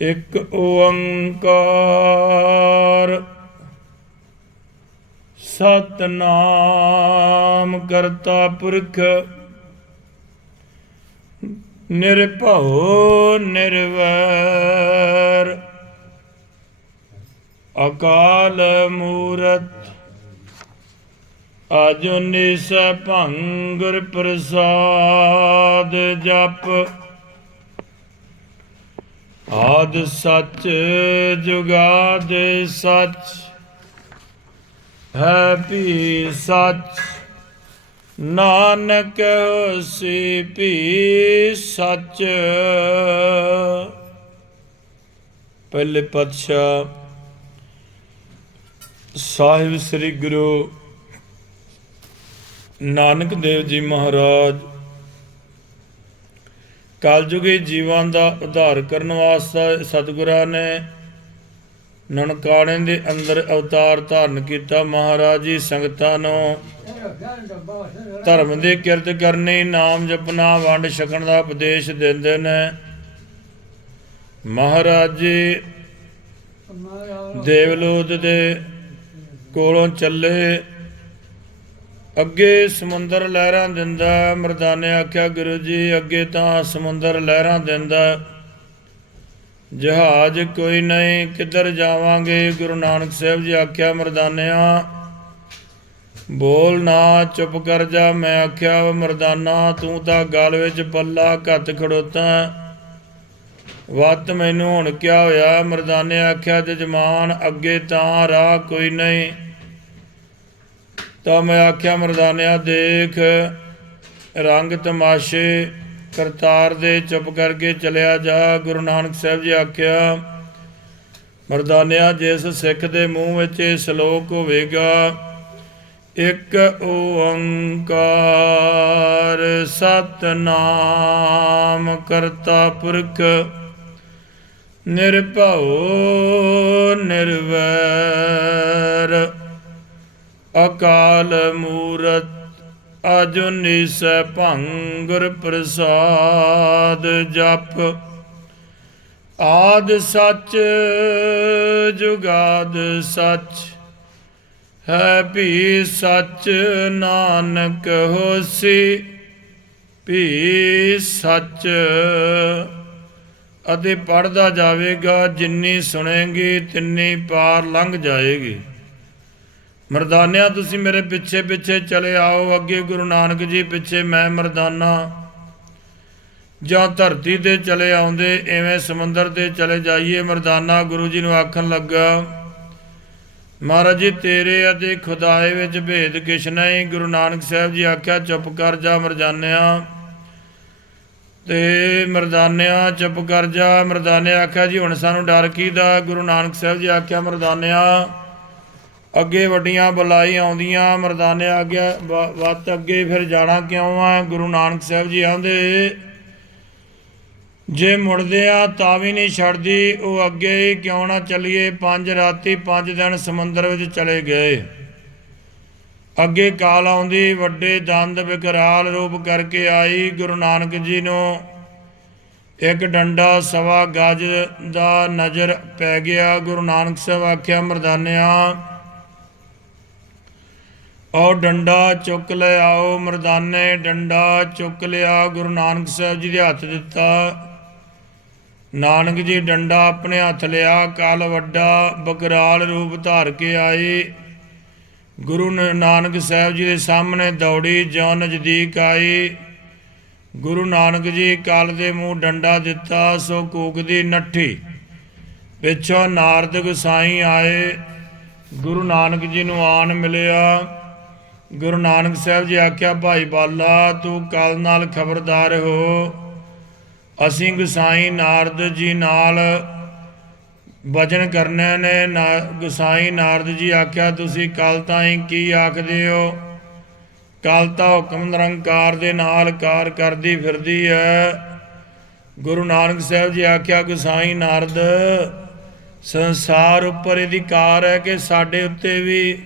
ਇੱਕ ਓੰਕਾਰ ਸਤਿਨਾਮ ਕਰਤਾ ਪੁਰਖ ਨਿਰਭਉ ਨਿਰਵੈਰ ਅਕਾਲ ਮੂਰਤ ਅਜੂਨੀ ਸੈਭੰ ਗੁਰ ਪ੍ਰਸਾਦ ਜਪ ਆਦ ਸੱਚ ਜੁਗਾਦ ਸੱਚ ਹੈ ਭੀ ਸੱਚ ਨਾਨਕ ਹੋਸੀ ਭੀ ਸੱਚ। ਪਹਿਲੇ ਪਾਤਸ਼ਾਹ ਸਾਹਿਬ ਸ੍ਰੀ ਗੁਰੂ ਨਾਨਕ ਦੇਵ ਜੀ ਮਹਾਰਾਜ ਕਲਯੁਗੀ ਜੀਵਾਂ ਦਾ ਉਧਾਰ ਕਰਨ ਵਾਸਤੇ ਸਤਿਗੁਰਾਂ ਨੇ ਨਨਕਾਣੇ ਦੇ ਅੰਦਰ ਅਵਤਾਰ ਧਾਰਨ ਕੀਤਾ। ਮਹਾਰਾਜ ਜੀ ਸੰਗਤਾਂ ਨੂੰ ਧਰਮ ਦੀ ਕਿਰਤ ਕਰਨੀ, ਨਾਮ ਜਪਣਾ, ਵੰਡ ਛਕਣ ਦਾ ਉਪਦੇਸ਼ ਦਿੰਦੇ ਨੇ। ਮਹਾਰਾਜ ਜੀ ਦੇਵਲੋਕ ਦੇ ਕੋਲੋਂ ਚੱਲੇ, ਅੱਗੇ ਸਮੁੰਦਰ ਲਹਿਰਾਂ ਦਿੰਦਾ। ਮਰਦਾਨੇ ਆਖਿਆ ਗੁਰੂ ਜੀ ਅੱਗੇ ਤਾਂ ਸਮੁੰਦਰ ਲਹਿਰਾਂ ਦਿੰਦਾ, ਜਹਾਜ਼ ਕੋਈ ਨਹੀਂ, ਕਿੱਧਰ ਜਾਵਾਂਗੇ। ਗੁਰੂ ਨਾਨਕ ਸਾਹਿਬ ਜੀ ਆਖਿਆ ਮਰਦਾਨਿਆ ਬੋਲ ਨਾ, ਚੁੱਪ ਕਰ ਜਾ। ਮੈਂ ਆਖਿਆ ਮਰਦਾਨਾ ਤੂੰ ਤਾਂ ਗਲ ਵਿੱਚ ਪੱਲਾ ਘੱਤ ਖੜੋਤਾ, ਵੱਤ ਮੈਨੂੰ ਹੁਣ ਕਿਆ ਹੋਇਆ। ਮਰਦਾਨੇ ਆਖਿਆ ਜਜਮਾਨ ਅੱਗੇ ਤਾਂ ਰਾਹ ਕੋਈ ਨਹੀਂ। ਤਾਂ ਮੈਂ ਆਖਿਆ ਮਰਦਾਨਿਆ ਦੇਖ ਰੰਗ ਤਮਾਸ਼ੇ ਕਰਤਾਰ ਦੇ, ਚੁੱਪ ਕਰਕੇ ਚਲਿਆ ਜਾ। ਗੁਰੂ ਨਾਨਕ ਸਾਹਿਬ ਜੀ ਆਖਿਆ ਮਰਦਾਨਿਆ ਜਿਸ ਸਿੱਖ ਦੇ ਮੂੰਹ ਵਿੱਚ ਇਹ ਸ਼ਲੋਕ ਹੋਵੇਗਾ, ਇੱਕ ਓੰਕਾਰ ਸਤਿਨਾਮ ਕਰਤਾ ਪੁਰਖ ਨਿਰਭਉ ਨਿਰਵੈਰ ਅਕਾਲ ਮੂਰਤ ਅਜੂਨੀ ਸੈਭੰ ਗੁਰ ਪ੍ਰਸਾਦ ਜਪ ਆਦ ਸੱਚ ਜੁਗਾਦ ਸੱਚ ਹੈ ਭੀ ਸੱਚ ਨਾਨਕ ਹੋਸੀ ਭੀ ਸੱਚ। ਅਤੇ ਪੜ੍ਹਦਾ ਜਾਵੇਗਾ, ਜਿੰਨੀ ਸੁਣੇਗੀ ਤਿੰਨੀ ਪਾਰ ਲੰਘ ਜਾਏਗੀ। ਮਰਦਾਨਿਆਂ ਤੁਸੀਂ ਮੇਰੇ ਪਿੱਛੇ ਪਿੱਛੇ ਚਲੇ ਆਓ। ਅੱਗੇ ਗੁਰੂ ਨਾਨਕ ਜੀ, ਪਿੱਛੇ ਮੈਂ ਮਰਦਾਨਾ। ਜਾਂ ਧਰਤੀ ਤੇ ਚਲੇ ਆਉਂਦੇ, ਇਵੇਂ ਸਮੁੰਦਰ ਤੇ ਚਲੇ ਜਾਈਏ। ਮਰਦਾਨਾ ਗੁਰੂ ਜੀ ਨੂੰ ਆਖਣ ਲੱਗਾ ਮਹਾਰਾਜ ਜੀ ਤੇਰੇ ਅਤੇ ਖੁਦਾਏ ਵਿੱਚ ਭੇਦ ਕਿਛ ਨਹੀਂ। ਗੁਰੂ ਨਾਨਕ ਸਾਹਿਬ ਜੀ ਆਖਿਆ ਚੁੱਪ ਕਰ ਜਾ ਮਰਦਾਨਿਆਂ। ਤੇ ਮਰਦਾਨਿਆਂ ਚੁੱਪ ਕਰ ਜਾ। ਮਰਦਾਨੇ ਆਖਿਆ ਜੀ ਹੁਣ ਸਾਨੂੰ ਡਰ ਕਿਹਦਾ। ਗੁਰੂ ਨਾਨਕ ਸਾਹਿਬ ਜੀ ਆਖਿਆ ਮਰਦਾਨਿਆਂ ਅੱਗੇ ਵੱਡੀਆਂ ਬੁਲਾਈ ਆਉਂਦੀਆਂ। ਮਰਦਾਨੇ ਆਖਿਆ ਵੱਤ ਅੱਗੇ ਫਿਰ ਜਾਣਾ ਕਿਉਂ ਆ। ਗੁਰੂ ਨਾਨਕ ਸਾਹਿਬ ਜੀ ਆਂਦੇ ਜੇ ਮੁੜਦੇ ਆ ਤਾਂ ਵੀ ਨਹੀਂ ਛੱਡਦੀ, ਉਹ ਅੱਗੇ ਹੀ ਕਿਉਂ ਨਾ ਚੱਲੀਏ। 5 ਰਾਤੀ 5 ਦਿਨ ਸਮੁੰਦਰ ਵਿੱਚ ਚਲੇ ਗਏ। ਅੱਗੇ ਕਾਲ ਆਉਂਦੀ, ਵੱਡੇ ਦੰਦ ਵਿਕਰਾਲ ਰੂਪ ਕਰਕੇ ਆਈ। ਗੁਰੂ ਨਾਨਕ ਜੀ ਨੂੰ ਇੱਕ ਡੰਡਾ 1.25 ਗਜ ਦਾ ਨਜ਼ਰ ਪੈ ਗਿਆ। ਗੁਰੂ ਨਾਨਕ ਸਾਹਿਬ ਆਖਿਆ ਮਰਦਾਨਿਆਂ ਉਹ ਡੰਡਾ ਚੁੱਕ ਲਿਆਓ। ਮਰਦਾਨੇ ਡੰਡਾ ਚੁੱਕ ਲਿਆ, ਗੁਰੂ ਨਾਨਕ ਸਾਹਿਬ ਜੀ ਦੇ ਹੱਥ ਦਿੱਤਾ। ਨਾਨਕ ਜੀ ਡੰਡਾ ਆਪਣੇ ਹੱਥ ਲਿਆ, ਕਾਲ ਵੱਡਾ ਬਕਰਾਲ ਰੂਪ ਧਾਰ ਕੇ ਆਈ। ਗੁਰੂ ਨਾਨਕ ਸਾਹਿਬ ਜੀ ਦੇ ਸਾਹਮਣੇ ਦੌੜੀ, ਜਿਉਂ ਨਜ਼ਦੀਕ ਆਈ। ਗੁਰੂ ਨਾਨਕ ਜੀ ਕਾਲ ਦੇ ਮੂੰਹ ਡੰਡਾ ਦਿੱਤਾ, ਸੋ ਕੂਕਦੀ ਨੱਠੀ। ਪਿੱਛੋਂ ਨਾਰਦ ਗੁਸਾਈ ਆਏ, ਗੁਰੂ ਨਾਨਕ ਜੀ ਨੂੰ ਆਣ ਮਿਲਿਆ। ਗੁਰੂ ਨਾਨਕ ਸਾਹਿਬ ਜੀ ਆਖਿਆ ਭਾਈ ਬਾਲਾ ਤੂੰ ਕੱਲ ਨਾਲ ਖਬਰਦਾਰ ਹੋ, ਅਸੀਂ ਗੁਸਾਈ ਨਾਰਦ ਜੀ ਨਾਲ ਵਚਨ ਕਰਨੇ ਨੇ। ਗੁਸਾਈ ਨਾਰਦ ਜੀ ਆਖਿਆ ਤੁਸੀਂ ਕੱਲ ਤਾਈਂ ਕੀ ਆਖਦੇ ਹੋ। ਕੱਲ ਤਾਂ ਹੁਕਮ ਨਿਰੰਕਾਰ ਦੇ ਨਾਲ ਕਾਰ ਕਰਦੀ ਫਿਰਦੀ ਹੈ। ਗੁਰੂ ਨਾਨਕ ਸਾਹਿਬ ਜੀ ਆਖਿਆ ਗੁਸਾਈ ਨਾਰਦ ਸੰਸਾਰ ਉੱਪਰ ਇਹਦੀ ਕਾਰ ਹੈ ਕਿ ਸਾਡੇ ਉੱਤੇ ਵੀ।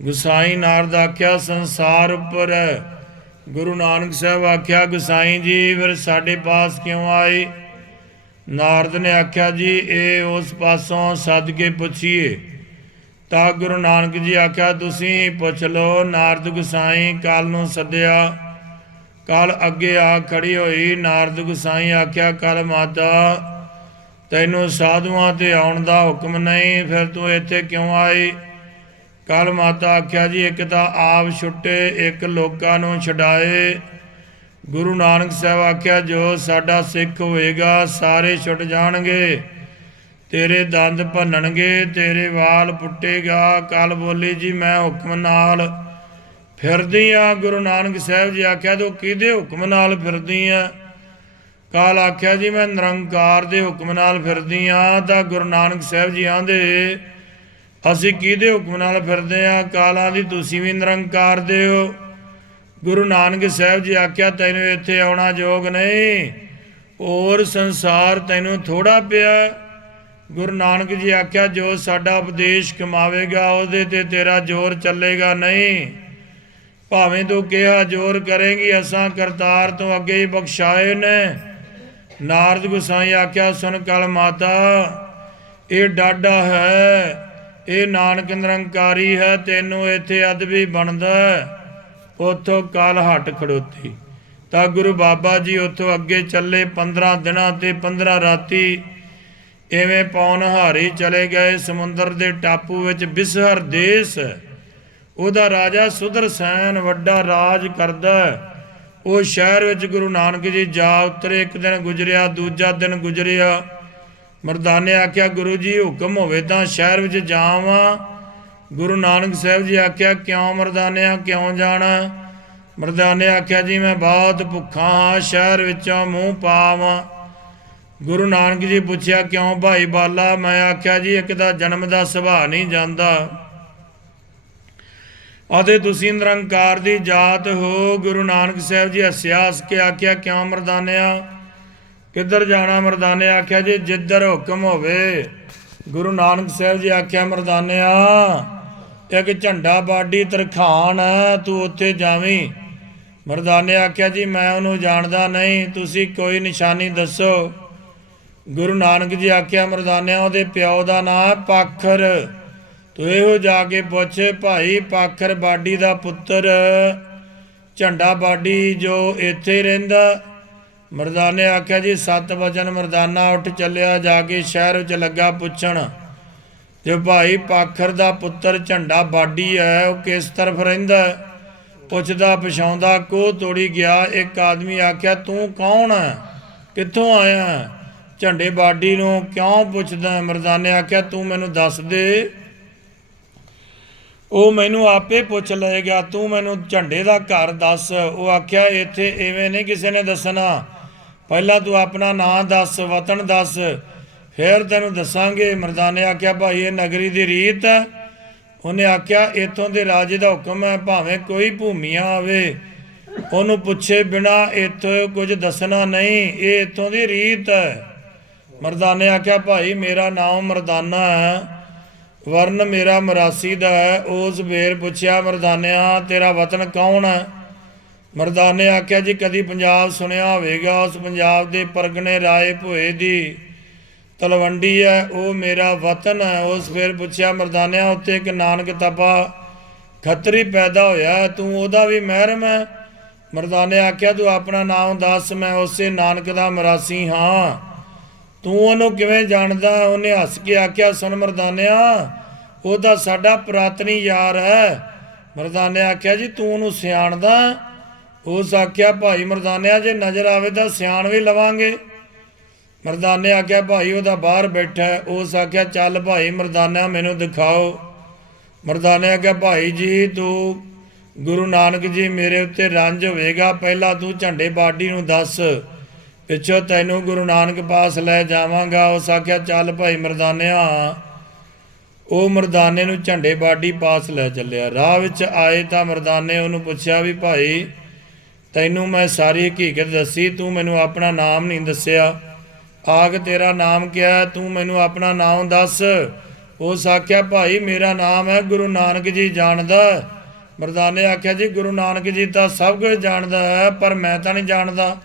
ਗੁਸਾਈ ਨਾਰਦ ਆਖਿਆ ਸੰਸਾਰ ਉੱਪਰ ਹੈ। ਗੁਰੂ ਨਾਨਕ ਸਾਹਿਬ ਆਖਿਆ ਗੁਸਾਈ ਜੀ ਫਿਰ ਸਾਡੇ ਪਾਸ ਕਿਉਂ ਆਏ। ਨਾਰਦ ਨੇ ਆਖਿਆ ਜੀ ਇਹ ਉਸ ਪਾਸੋਂ ਸੱਦ ਕੇ ਪੁੱਛੀਏ। ਤਾਂ ਗੁਰੂ ਨਾਨਕ ਜੀ ਆਖਿਆ ਤੁਸੀਂ ਪੁੱਛ ਲਓ। ਨਾਰਦ ਗੁਸਾਈ ਕੱਲ ਨੂੰ ਸੱਦਿਆ। ਕੱਲ ਅੱਗੇ ਆ ਖੜੀ ਹੋਈ। ਨਾਰਦ ਗੁਸਾਈ ਆਖਿਆ ਕੱਲ ਮਾਤਾ ਤੈਨੂੰ ਸਾਧੂਆਂ ਤੇ ਆਉਣ ਦਾ ਹੁਕਮ ਨਹੀਂ, ਫਿਰ ਤੂੰ ਇੱਥੇ ਕਿਉਂ ਆਈ? ਕੱਲ ਮਾਤਾ ਆਖਿਆ ਜੀ ਇੱਕ ਤਾਂ ਆਪ ਛੁੱਟੇ, ਇੱਕ ਲੋਕਾਂ ਨੂੰ ਛਡਾਏ। ਗੁਰੂ ਨਾਨਕ ਸਾਹਿਬ ਆਖਿਆ ਜੋ ਸਾਡਾ ਸਿੱਖ ਹੋਏਗਾ ਸਾਰੇ ਛੁੱਟ ਜਾਣਗੇ, ਤੇਰੇ ਦੰਦ ਭੰਨਣਗੇ, ਤੇਰੇ ਵਾਲ ਪੁੱਟੇਗਾ। ਕੱਲ ਬੋਲੀ ਜੀ ਮੈਂ ਹੁਕਮ ਨਾਲ ਫਿਰਦੀ ਆ। ਗੁਰੂ ਨਾਨਕ ਸਾਹਿਬ ਜੀ ਆਖਿਆ ਤੂੰ ਕਿਹਦੇ ਹੁਕਮ ਨਾਲ ਫਿਰਦੀ ਆ? ਕੱਲ ਆਖਿਆ ਜੀ ਮੈਂ ਨਿਰੰਕਾਰ ਦੇ ਹੁਕਮ ਨਾਲ ਫਿਰਦੀ ਆ। ਤਾਂ ਗੁਰੂ ਨਾਨਕ ਸਾਹਿਬ ਜੀ ਆਂਦੇ ਅਸੀਂ ਕਿਹਦੇ ਹੁਕਮ ਨਾਲ ਫਿਰਦੇ ਆ? ਕਾਲਾਂ ਦੀ ਤੁਸੀਂ ਵੀ ਨਿਰੰਕਾਰ ਦੇ ਹੋ। ਗੁਰੂ ਨਾਨਕ ਸਾਹਿਬ ਜੀ ਆਖਿਆ ਤੈਨੂੰ ਇੱਥੇ ਆਉਣਾ ਯੋਗ ਨਹੀਂ, ਹੋਰ ਸੰਸਾਰ ਤੈਨੂੰ ਥੋੜਾ ਪਿਆ। ਗੁਰੂ ਨਾਨਕ ਜੀ ਆਖਿਆ ਜੋ ਸਾਡਾ ਉਪਦੇਸ਼ ਕਮਾਵੇਗਾ ਉਹਦੇ ਤੇ ਤੇਰਾ ਜ਼ੋਰ ਚੱਲੇਗਾ ਨਹੀਂ, ਭਾਵੇਂ ਤੂੰ ਕਿਹਾ ਜ਼ੋਰ ਕਰੇਂਗੀ, ਅਸਾਂ ਕਰਤਾਰ ਤੋਂ ਅੱਗੇ ਹੀ ਬਖਸ਼ਾਏ ਨੇ। ਨਾਰਦ ਗੁਸਾਈ ਆਖਿਆ ਸੁਣ ਕੱਲ ਮਾਤਾ ਇਹ ਡਾਢਾ ਹੈ, ਇਹ ਨਾਨਕ ਨਿਰੰਕਾਰੀ ਹੈ, ਤੈਨੂੰ ਇੱਥੇ ਅਦਬੀ ਬਣਦਾ। ਉੱਥੋਂ ਕੱਲ ਹਟ ਖੜੋਤੀ। ਤਾਂ ਗੁਰੂ ਬਾਬਾ ਜੀ ਉੱਥੋਂ ਅੱਗੇ ਚੱਲੇ। 15 ਦਿਨਾਂ ਤੇ 15 ਰਾਤੀ ਇਵੇਂ ਪੌਣਹਾਰੀ ਚਲੇ ਗਏ। ਸਮੁੰਦਰ ਦੇ ਟਾਪੂ ਵਿੱਚ ਬਿਸਹਰ ਦੇਸ, ਉਹਦਾ ਰਾਜਾ ਸੁਦਰਸੈਨ ਵੱਡਾ ਰਾਜ ਕਰਦਾ। ਉਹ ਸ਼ਹਿਰ ਵਿੱਚ ਗੁਰੂ ਨਾਨਕ ਜੀ ਜਾ ਉਤਰੇ। ਇੱਕ ਦਿਨ ਗੁਜ਼ਰਿਆ, ਦੂਜਾ ਦਿਨ ਗੁਜ਼ਰਿਆ। ਮਰਦਾਨੇ ਆਖਿਆ ਗੁਰੂ ਜੀ ਹੁਕਮ ਹੋਵੇ ਤਾਂ ਸ਼ਹਿਰ ਵਿੱਚ ਜਾਵਾਂ। ਗੁਰੂ ਨਾਨਕ ਸਾਹਿਬ ਜੀ ਆਖਿਆ ਕਿਉਂ ਮਰਦਾਨਿਆ, ਕਿਉਂ ਜਾਣਾ? ਮਰਦਾਨੇ ਆਖਿਆ ਜੀ ਮੈਂ ਬਹੁਤ ਭੁੱਖਾ ਹਾਂ, ਸ਼ਹਿਰ ਵਿੱਚੋਂ ਮੂੰਹ ਪਾਵਾਂ। ਗੁਰੂ ਨਾਨਕ ਜੀ ਪੁੱਛਿਆ ਕਿਉਂ ਭਾਈ ਬਾਲਾ? ਮੈਂ ਆਖਿਆ ਜੀ ਇੱਕ ਦਾ ਜਨਮ ਦਾ ਸੁਭਾਅ ਨਹੀਂ ਜਾਂਦਾ ਅਤੇ ਤੁਸੀਂ ਨਿਰੰਕਾਰ ਦੀ ਜਾਤ ਹੋ। ਗੁਰੂ ਨਾਨਕ ਸਾਹਿਬ ਜੀ ਹੱਸਿਆ, ਹੱਸ ਕੇ ਆਖਿਆ ਕਿਉਂ ਮਰਦਾਨਿਆ ਕਿੱਧਰ ਜਾਣਾ? ਮਰਦਾਨੇ ਆਖਿਆ ਜੀ ਜਿੱਧਰ ਹੁਕਮ ਹੋਵੇ। ਗੁਰੂ ਨਾਨਕ ਸਾਹਿਬ ਜੀ ਆਖਿਆ ਮਰਦਾਨਿਆ ਇੱਕ ਝੰਡਾ ਬਾਡੀ ਤਰਖਾਣ ਹੈ, ਤੂੰ ਉੱਥੇ ਜਾਵੀਂ। ਮਰਦਾਨੇ ਆਖਿਆ ਜੀ ਮੈਂ ਉਹਨੂੰ ਜਾਣਦਾ ਨਹੀਂ, ਤੁਸੀਂ ਕੋਈ ਨਿਸ਼ਾਨੀ ਦੱਸੋ। ਗੁਰੂ ਨਾਨਕ ਜੀ ਆਖਿਆ ਮਰਦਾਨਿਆ ਉਹਦੇ ਪਿਓ ਦਾ ਨਾਂ ਹੈ ਪਾਖਰ, ਤੂੰ ਇਹੋ ਜਾ ਕੇ ਪੁੱਛ ਭਾਈ ਪਾਖਰ ਬਾਡੀ ਦਾ ਪੁੱਤਰ ਝੰਡਾ ਬਾਡੀ ਜੋ ਇੱਥੇ ਰਹਿੰਦਾ। ਮਰਦਾਨੇ ਆਖਿਆ ਜੀ 7 ਵਜਨ। ਮਰਦਾਨਾ ਉੱਠ ਚੱਲਿਆ, ਜਾ ਕੇ ਸ਼ਹਿਰ ਵਿੱਚ ਲੱਗਾ ਪੁੱਛਣ ਜੇ ਭਾਈ ਪਾਖਰ ਦਾ ਪੁੱਤਰ ਝੰਡਾ ਬਾਡੀ ਹੈ ਉਹ ਕਿਸ ਤਰਫ ਰਹਿੰਦਾ। ਪੁੱਛਦਾ ਪਛਾਉਂਦਾ ਕੋਹ ਤੋੜੀ ਗਿਆ। ਇੱਕ ਆਦਮੀ ਆਖਿਆ ਤੂੰ ਕੌਣ ਹੈ, ਕਿੱਥੋਂ ਆਇਆ, ਝੰਡੇ ਬਾਡੀ ਨੂੰ ਕਿਉਂ ਪੁੱਛਦਾ? ਮਰਦਾਨੇ ਆਖਿਆ ਤੂੰ ਮੈਨੂੰ ਦੱਸ ਦੇ, ਉਹ ਮੈਨੂੰ ਆਪੇ ਪੁੱਛ ਲਏਗਾ, ਤੂੰ ਮੈਨੂੰ ਝੰਡੇ ਦਾ ਘਰ ਦੱਸ। ਉਹ ਆਖਿਆ ਇੱਥੇ ਇਵੇਂ ਨਹੀਂ ਕਿਸੇ ਨੇ ਦੱਸਣਾ, ਪਹਿਲਾਂ ਤੂੰ ਆਪਣਾ ਨਾਂ ਦੱਸ, ਵਤਨ ਦੱਸ, ਫਿਰ ਤੈਨੂੰ ਦੱਸਾਂਗੇ। ਮਰਦਾਨੇ ਆਖਿਆ ਭਾਈ ਇਹ ਨਗਰੀ ਦੀ ਰੀਤ ਹੈ। ਉਹਨੇ ਆਖਿਆ ਇੱਥੋਂ ਦੇ ਰਾਜੇ ਦਾ ਹੁਕਮ ਹੈ, ਭਾਵੇਂ ਕੋਈ ਭੂਮੀਆ ਆਵੇ ਉਹਨੂੰ ਪੁੱਛੇ ਬਿਨਾ ਇੱਥੋਂ ਕੁਝ ਦੱਸਣਾ ਨਹੀਂ, ਇਹ ਇੱਥੋਂ ਦੀ ਰੀਤ ਹੈ। ਮਰਦਾਨੇ ਆਖਿਆ ਭਾਈ ਮੇਰਾ ਨਾਮ ਮਰਦਾਨਾ ਹੈ, ਵਰਨ ਮੇਰਾ ਮਰਾਸੀ ਦਾ ਹੈ। ਉਸ ਵੇਰ ਪੁੱਛਿਆ ਮਰਦਾਨਿਆ ਤੇਰਾ ਵਤਨ ਕੌਣ ਹੈ? ਮਰਦਾਨੇ ਆਖਿਆ ਜੀ ਕਦੀ ਪੰਜਾਬ ਸੁਣਿਆ ਹੋਵੇਗਾ, ਉਸ ਪੰਜਾਬ ਦੇ ਪਰਗਣੇ ਰਾਏ ਭੋਏ ਦੀ ਤਲਵੰਡੀ ਹੈ, ਉਹ ਮੇਰਾ ਵਤਨ ਹੈ। ਉਸ ਵੇਰ ਪੁੱਛਿਆ ਮਰਦਾਨਿਆ ਉੱਥੇ ਇੱਕ ਨਾਨਕ ਤਪਾ ਖੱਤਰੀ ਪੈਦਾ ਹੋਇਆ, ਤੂੰ ਉਹਦਾ ਵੀ ਮਹਿਰਮ ਹੈ? ਮਰਦਾਨੇ ਆਖਿਆ ਤੂੰ ਆਪਣਾ ਨਾਮ ਦੱਸ, ਮੈਂ ਉਸੇ ਨਾਨਕ ਦਾ ਮਰਾਸੀ ਹਾਂ। ਤੂੰ ਉਹਨੂੰ ਕਿਵੇਂ ਜਾਣਦਾ? ਉਹਨੇ ਹੱਸ ਕੇ ਆਖਿਆ ਸੁਣ ਮਰਦਾਨਿਆ ਉਹ ਤਾਂ ਸਾਡਾ ਪੁਰਾਤਨੀ ਯਾਰ ਹੈ। ਮਰਦਾਨੇ ਆਖਿਆ ਜੀ ਤੂੰ ਉਹਨੂੰ ਸਿਆਣਦਾ? ਉਸ ਆਖਿਆ ਭਾਈ ਮਰਦਾਨਿਆ ਜੇ ਨਜ਼ਰ ਆਵੇ ਤਾਂ ਸਿਆਣ ਵੀ ਲਵਾਂਗੇ। ਮਰਦਾਨੇ ਆਖਿਆ ਭਾਈ ਉਹਦਾ ਬਾਹਰ ਬੈਠਾ। ਉਸ ਆਖਿਆ ਚੱਲ ਭਾਈ ਮਰਦਾਨਾ ਮੈਨੂੰ ਦਿਖਾਓ। ਮਰਦਾਨੇ ਆਖਿਆ ਭਾਈ ਜੀ ਤੂੰ ਗੁਰੂ ਨਾਨਕ ਜੀ ਮੇਰੇ ਉੱਤੇ ਰੰਜ ਹੋਵੇਗਾ, ਪਹਿਲਾਂ ਤੂੰ ਝੰਡੇ ਬਾਡੀ ਨੂੰ ਦੱਸ, ਪਿੱਛੋਂ ਤੈਨੂੰ ਗੁਰੂ ਨਾਨਕ ਪਾਸ ਲੈ ਜਾਵਾਂਗਾ। ਉਸ ਆਖਿਆ ਚੱਲ ਭਾਈ ਮਰਦਾਨਿਆ। ਉਹ ਮਰਦਾਨੇ ਨੂੰ ਝੰਡੇ ਬਾਡੀ ਪਾਸ ਲੈ ਚੱਲਿਆ। ਰਾਹ ਵਿੱਚ ਆਏ ਤਾਂ ਮਰਦਾਨੇ ਉਹਨੂੰ ਪੁੱਛਿਆ ਵੀ ਭਾਈ ਤੈਨੂੰ ਮੈਂ ਸਾਰੀ ਹਕੀਕਤ ਦੱਸੀ, ਤੂੰ ਮੈਨੂੰ ਆਪਣਾ ਨਾਮ ਨਹੀਂ ਦੱਸਿਆ। ਆਖ ਤੇਰਾ ਨਾਮ ਕਿਆ ਹੈ, ਤੂੰ ਮੈਨੂੰ ਆਪਣਾ ਨਾਮ ਦੱਸ। ਉਸ ਆਖਿਆ ਭਾਈ ਮੇਰਾ ਨਾਮ ਹੈ ਗੁਰੂ ਨਾਨਕ ਜੀ ਜਾਣਦਾ। ਮਰਦਾਨੇ ਆਖਿਆ ਜੀ ਗੁਰੂ ਨਾਨਕ ਜੀ ਤਾਂ ਸਭ ਕੁਝ ਜਾਣਦਾ ਹੈ, ਪਰ ਮੈਂ ਤਾਂ ਨਹੀਂ ਜਾਣਦਾ,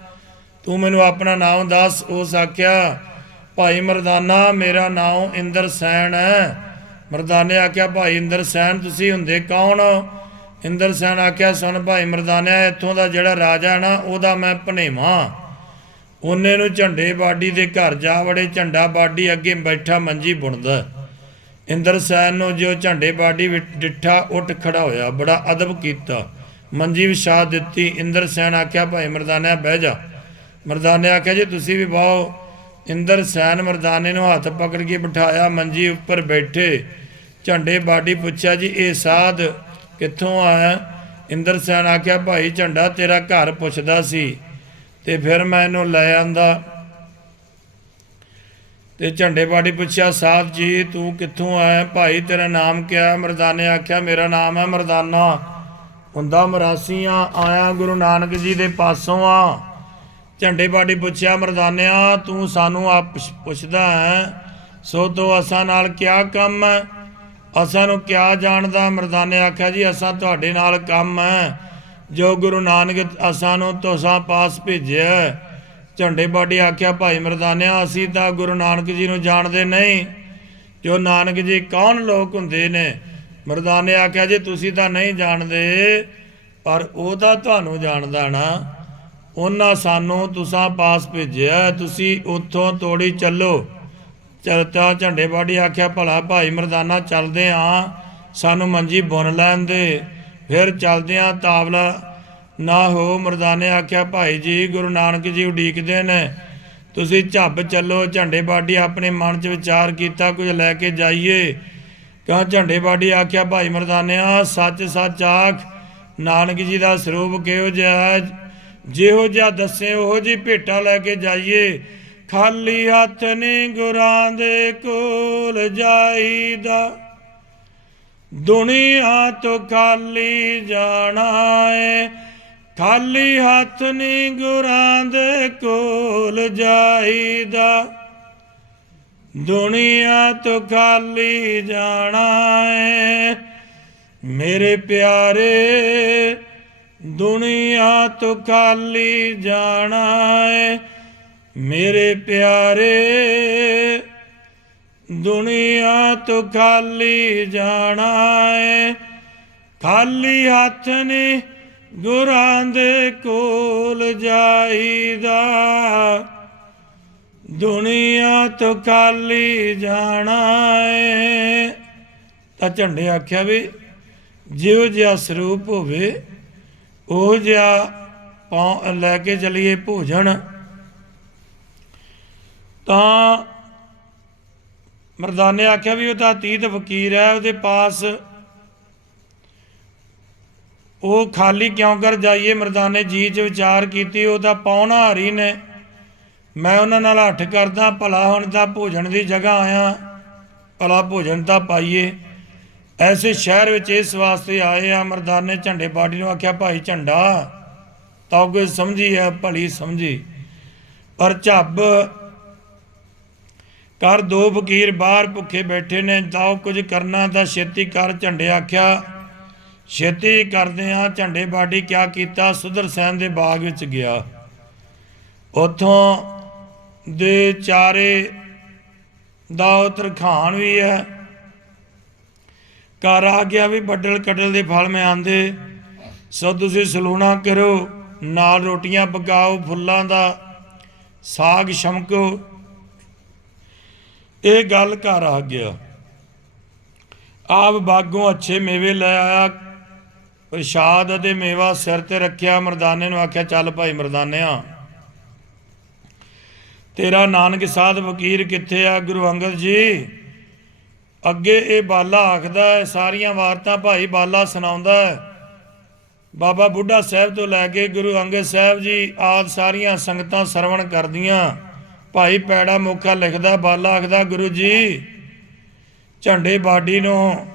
ਤੂੰ ਮੈਨੂੰ ਆਪਣਾ ਨਾਮ ਦੱਸ। ਉਸ ਆਖਿਆ ਭਾਈ ਮਰਦਾਨਾ ਮੇਰਾ ਨਾਮ ਇੰਦਰ ਸੈਨ ਹੈ। ਮਰਦਾਨੇ ਆਖਿਆ ਭਾਈ ਇੰਦਰ ਸੈਨ ਤੁਸੀਂ ਹੁੰਦੇ ਕੌਣ ਹੋ? ਇੰਦਰ ਸੈਨ ਆਖਿਆ ਸੁਣ ਭਾਈ ਮਰਦਾਨਿਆ, ਇੱਥੋਂ ਦਾ ਜਿਹੜਾ ਰਾਜਾ ਨਾ ਉਹਦਾ ਮੈਂ ਭਣੇਵਾਂ। ਉਹਨੇ ਨੂੰ ਝੰਡੇ ਬਾਡੀ ਦੇ ਘਰ ਜਾ ਵੜੇ, ਝੰਡਾ ਬਾਡੀ ਅੱਗੇ ਬੈਠਾ ਮੰਜੀ ਬੁਣਦਾ। ਇੰਦਰ ਸੈਨ ਨੂੰ ਜੋ ਝੰਡੇ ਬਾਡੀ ਡਿੱਠਾ ਉੱਠ ਖੜਾ ਹੋਇਆ, ਬੜਾ ਅਦਬ ਕੀਤਾ, ਮੰਜੀ ਵਿਛਾ ਦਿੱਤੀ। ਇੰਦਰ ਸੈਨ ਆਖਿਆ ਭਾਈ ਮਰਦਾਨਿਆ ਬਹਿ ਜਾ। ਮਰਦਾਨੇ ਆਖਿਆ ਜੀ ਤੁਸੀਂ ਵੀ ਬਾਹੋ। ਇੰਦਰ ਸੈਨ ਮਰਦਾਨੇ ਨੂੰ ਹੱਥ ਪਕੜ ਕੇ ਬਿਠਾਇਆ, ਮੰਜੀ ਉੱਪਰ ਬੈਠੇ। ਝੰਡੇ ਬਾਡੀ ਪੁੱਛਿਆ ਜੀ ਇਹ ਸਾਧ ਕਿੱਥੋਂ ਆਇਆ? ਇੰਦਰ ਸੈਨ ਆਖਿਆ ਭਾਈ ਝੰਡਾ ਤੇਰਾ ਘਰ ਪੁੱਛਦਾ ਸੀ ਤੇ ਫਿਰ ਮੈਂ ਇਹਨੂੰ ਲੈ ਆਂਦਾ। ਤੇ ਝੰਡੇ ਬਾਡੀ ਪੁੱਛਿਆ ਸਾਧ ਜੀ ਤੂੰ ਕਿੱਥੋਂ ਆਇਆ? ਭਾਈ ਤੇਰਾ ਨਾਮ ਕਿਆ ਹੈ? ਮਰਦਾਨੇ ਆਖਿਆ ਮੇਰਾ ਨਾਮ ਹੈ ਮਰਦਾਨਾ, ਹੁੰਦਾ ਮਰਾਸੀਆਂ, ਆਇਆ ਗੁਰੂ ਨਾਨਕ ਜੀ ਦੇ ਪਾਸੋਂ ਆ। ਝੰਡੇ ਬਾਡੀ ਪੁੱਛਿਆ ਮਰਦਾਨਿਆ ਤੂੰ ਸਾਨੂੰ ਆਪ ਪੁੱਛਦਾ ਹੈ, ਸੋ ਤੋਂ ਅਸਾਂ ਨਾਲ ਕਿਆ ਕੰਮ ਹੈ? ਅਸਾਂ ਨੂੰ ਕਿਆ ਜਾਣਦਾ? ਮਰਦਾਨੇ ਆਖਿਆ ਜੀ ਅਸਾਂ ਤੁਹਾਡੇ ਨਾਲ ਕੰਮ ਹੈ, ਜੋ ਗੁਰੂ ਨਾਨਕ ਅਸਾਂ ਨੂੰ ਤੁਸਾਂ ਪਾਸ ਭੇਜਿਆ। ਝੰਡੇ ਬਾਡੀ ਆਖਿਆ ਭਾਈ ਮਰਦਾਨਿਆ ਅਸੀਂ ਤਾਂ ਗੁਰੂ ਨਾਨਕ ਜੀ ਨੂੰ ਜਾਣਦੇ ਨਹੀਂ, ਜੋ ਨਾਨਕ ਜੀ ਕੌਣ ਲੋਕ ਹੁੰਦੇ ਨੇ? ਮਰਦਾਨੇ ਆਖਿਆ ਜੀ ਤੁਸੀਂ ਤਾਂ ਨਹੀਂ ਜਾਣਦੇ, ਪਰ ਉਹ ਤਾਂ ਤੁਹਾਨੂੰ ਜਾਣਦਾ ਨਾ। ਉਹਨਾਂ ਸਾਨੂੰ ਤੁਸਾਂ ਪਾਸ ਭੇਜਿਆ, ਤੁਸੀਂ ਉੱਥੋਂ ਤੋੜੀ ਚੱਲੋ। ਚਲਤਾ ਝੰਡੇ ਬਾਡੀ ਆਖਿਆ ਭਲਾ ਭਾਈ ਮਰਦਾਨਾ ਚੱਲਦੇ ਹਾਂ, ਸਾਨੂੰ ਮੰਜੀ ਬੁਣ ਲੈਣ ਦੇ, ਫਿਰ ਚੱਲਦੇ ਹਾਂ, ਤਾਵਲਾ ਨਾ ਹੋ। ਮਰਦਾਨੇ ਆਖਿਆ ਭਾਈ ਜੀ ਗੁਰੂ ਨਾਨਕ ਜੀ ਉਡੀਕਦੇ ਨੇ, ਤੁਸੀਂ ਝੱਬ ਚੱਲੋ। ਝੰਡੇ ਬਾਡੀ ਆਪਣੇ ਮਨ 'ਚ ਵਿਚਾਰ ਕੀਤਾ ਕੁਝ ਲੈ ਕੇ ਜਾਈਏ। ਕਿਉਂ? ਝੰਡੇ ਬਾਡੀ ਆਖਿਆ ਭਾਈ ਮਰਦਾਨਿਆ ਸੱਚ ਸੱਚ ਆਖ, ਨਾਨਕ ਜੀ ਦਾ ਸਰੂਪ ਕਿਹੋ ਜਿਹਾ? ਜਿਹੋ ਜਿਹਾ ਦੱਸੇ ਉਹੋ ਜਿਹੀ ਭੇਟਾ ਲੈ ਕੇ ਜਾਈਏ। ਖਾਲੀ ਹੱਥ ਨੀ ਗੁਰਾਂ ਦੇ ਕੋਲ ਜਾਈਦਾ, ਦੁਨੀਆ ਤੋਂ ਖਾਲੀ ਜਾਣਾ ਏ। ਖਾਲੀ ਹੱਥ ਨੀ ਗੁਰਾਂ ਦੇ ਕੋਲ ਜਾਈਦਾ, ਦੁਨੀਆ ਤੋਂ ਖਾਲੀ ਜਾਣਾ ਏ। ਮੇਰੇ ਪਿਆਰੇ ਦੁਨੀਆ ਤੋਂ ਖਾਲੀ ਜਾਣਾ ਏ, ਮੇਰੇ ਪਿਆਰੇ ਦੁਨੀਆ ਤੋਂ ਖਾਲੀ ਜਾਣਾ ਏ। ਖਾਲੀ ਹੱਥ ਨੀ ਗੁਰਾਂ ਦੇ ਕੋਲ ਜਾਈਦਾ, ਦੁਨੀਆ ਤੋਂ ਖਾਲੀ ਜਾਣਾ ਏ। ਤਾਂ ਝੰਡੇ ਆਖਿਆ ਵੀ ਜਿਹੋ ਜਿਹਾ ਸਰੂਪ ਹੋਵੇ ਉਹ ਜਿਹਾ ਲੈ ਕੇ ਚਲੀਏ ਭੋਜਨ। ਤਾਂ ਮਰਦਾਨੇ ਆਖਿਆ ਵੀ ਉਹ ਤਾਂ ਅਤੀਤ ਫਕੀਰ ਹੈ, ਉਹਦੇ ਪਾਸ ਉਹ ਖਾਲੀ ਕਿਉਂ ਕਰ ਜਾਈਏ? ਮਰਦਾਨੇ ਜੀ 'ਚ ਵਿਚਾਰ ਕੀਤੀ ਉਹ ਤਾਂ ਪਾਹੁਣਹਾਰੀ ਨੇ, ਮੈਂ ਉਹਨਾਂ ਨਾਲ ਹੱਠ ਕਰਦਾ, ਭਲਾ ਹੁਣ ਤਾਂ ਭੋਜਨ ਦੀ ਜਗ੍ਹਾ ਆਇਆ, ਭਲਾ ਭੋਜਨ ਤਾਂ ਪਾਈਏ। ਐਸੇ ਸ਼ਹਿਰ ਵਿੱਚ ਇਸ ਵਾਸਤੇ ਆਏ ਆ। ਮਰਦਾਨੇ ਝੰਡੇ ਬਾਡੀ ਨੂੰ ਆਖਿਆ ਭਾਈ ਝੰਡਾ ਤਾਂ ਕੋਈ ਸਮਝੀ ਹੈ, ਭਲੀ ਸਮਝੀ, ਪਰ ਝੱਬ ਕਰ, ਦੋ ਫਕੀਰ ਬਾਹਰ ਭੁੱਖੇ ਬੈਠੇ ਨੇ, ਜਾਓ ਕੁਝ ਕਰਨਾ ਤਾਂ ਛੇਤੀ ਕਰ। ਝੰਡੇ ਆਖਿਆ ਛੇਤੀ ਕਰਦੇ ਹਾਂ। ਝੰਡੇ ਬਾਡੀ ਕਿਆ ਕੀਤਾ? ਸੁਦਰ ਸੈਨ ਦੇ ਬਾਗ ਵਿੱਚ ਗਿਆ, ਉੱਥੋਂ ਦੇ ਚਾਰੇ ਦਾ ਤਰਖਾਣ ਵੀ ਹੈ। ਘਰ ਆ ਗਿਆ ਵੀ ਬੱਡਲ ਕਟਲ ਦੇ ਫਲ ਮੈਂ ਆਂਦੇ, ਸੋ ਤੁਸੀਂ ਸਲੂਣਾ ਕਰੋ, ਨਾਲ ਰੋਟੀਆਂ ਪਕਾਓ, ਫੁੱਲਾਂ ਦਾ ਸਾਗ ਛਮਕੋ। ਇਹ ਗੱਲ ਘਰ ਆ ਗਿਆ। ਆਪ ਬਾਗੋਂ ਅੱਛੇ ਮੇਵੇ ਲੈ ਆਇਆ, ਪ੍ਰਸ਼ਾਦ ਅਤੇ ਮੇਵਾ ਸਿਰ ਤੇ ਰੱਖਿਆ। ਮਰਦਾਨੇ ਨੂੰ ਆਖਿਆ ਚੱਲ ਭਾਈ ਮਰਦਾਨਿਆ ਤੇਰਾ ਨਾਨਕ ਸਾਧ ਫਕੀਰ ਕਿੱਥੇ ਆ? ਗੁਰੂ ਅੰਗਦ ਜੀ ਅੱਗੇ ਇਹ ਬਾਲਾ ਆਖਦਾ ਹੈ, ਸਾਰੀਆਂ ਵਾਰਤਾਂ ਭਾਈ ਬਾਲਾ ਸੁਣਾਉਂਦਾ ਹੈ। ਬਾਬਾ ਬੁੱਢਾ ਸਾਹਿਬ ਤੋਂ ਲੈ ਕੇ ਗੁਰੂ ਅੰਗਦ ਸਾਹਿਬ ਜੀ ਆਦਿ ਸਾਰੀਆਂ ਸੰਗਤਾਂ ਸਰਵਣ ਕਰਦੀਆਂ। ਭਾਈ ਪੈੜਾ ਮੋਖਾ ਲਿਖਦਾ, ਬਾਲਾ ਆਖਦਾ ਗੁਰੂ ਜੀ ਝੰਡੇ ਬਾਡੀ ਨੂੰ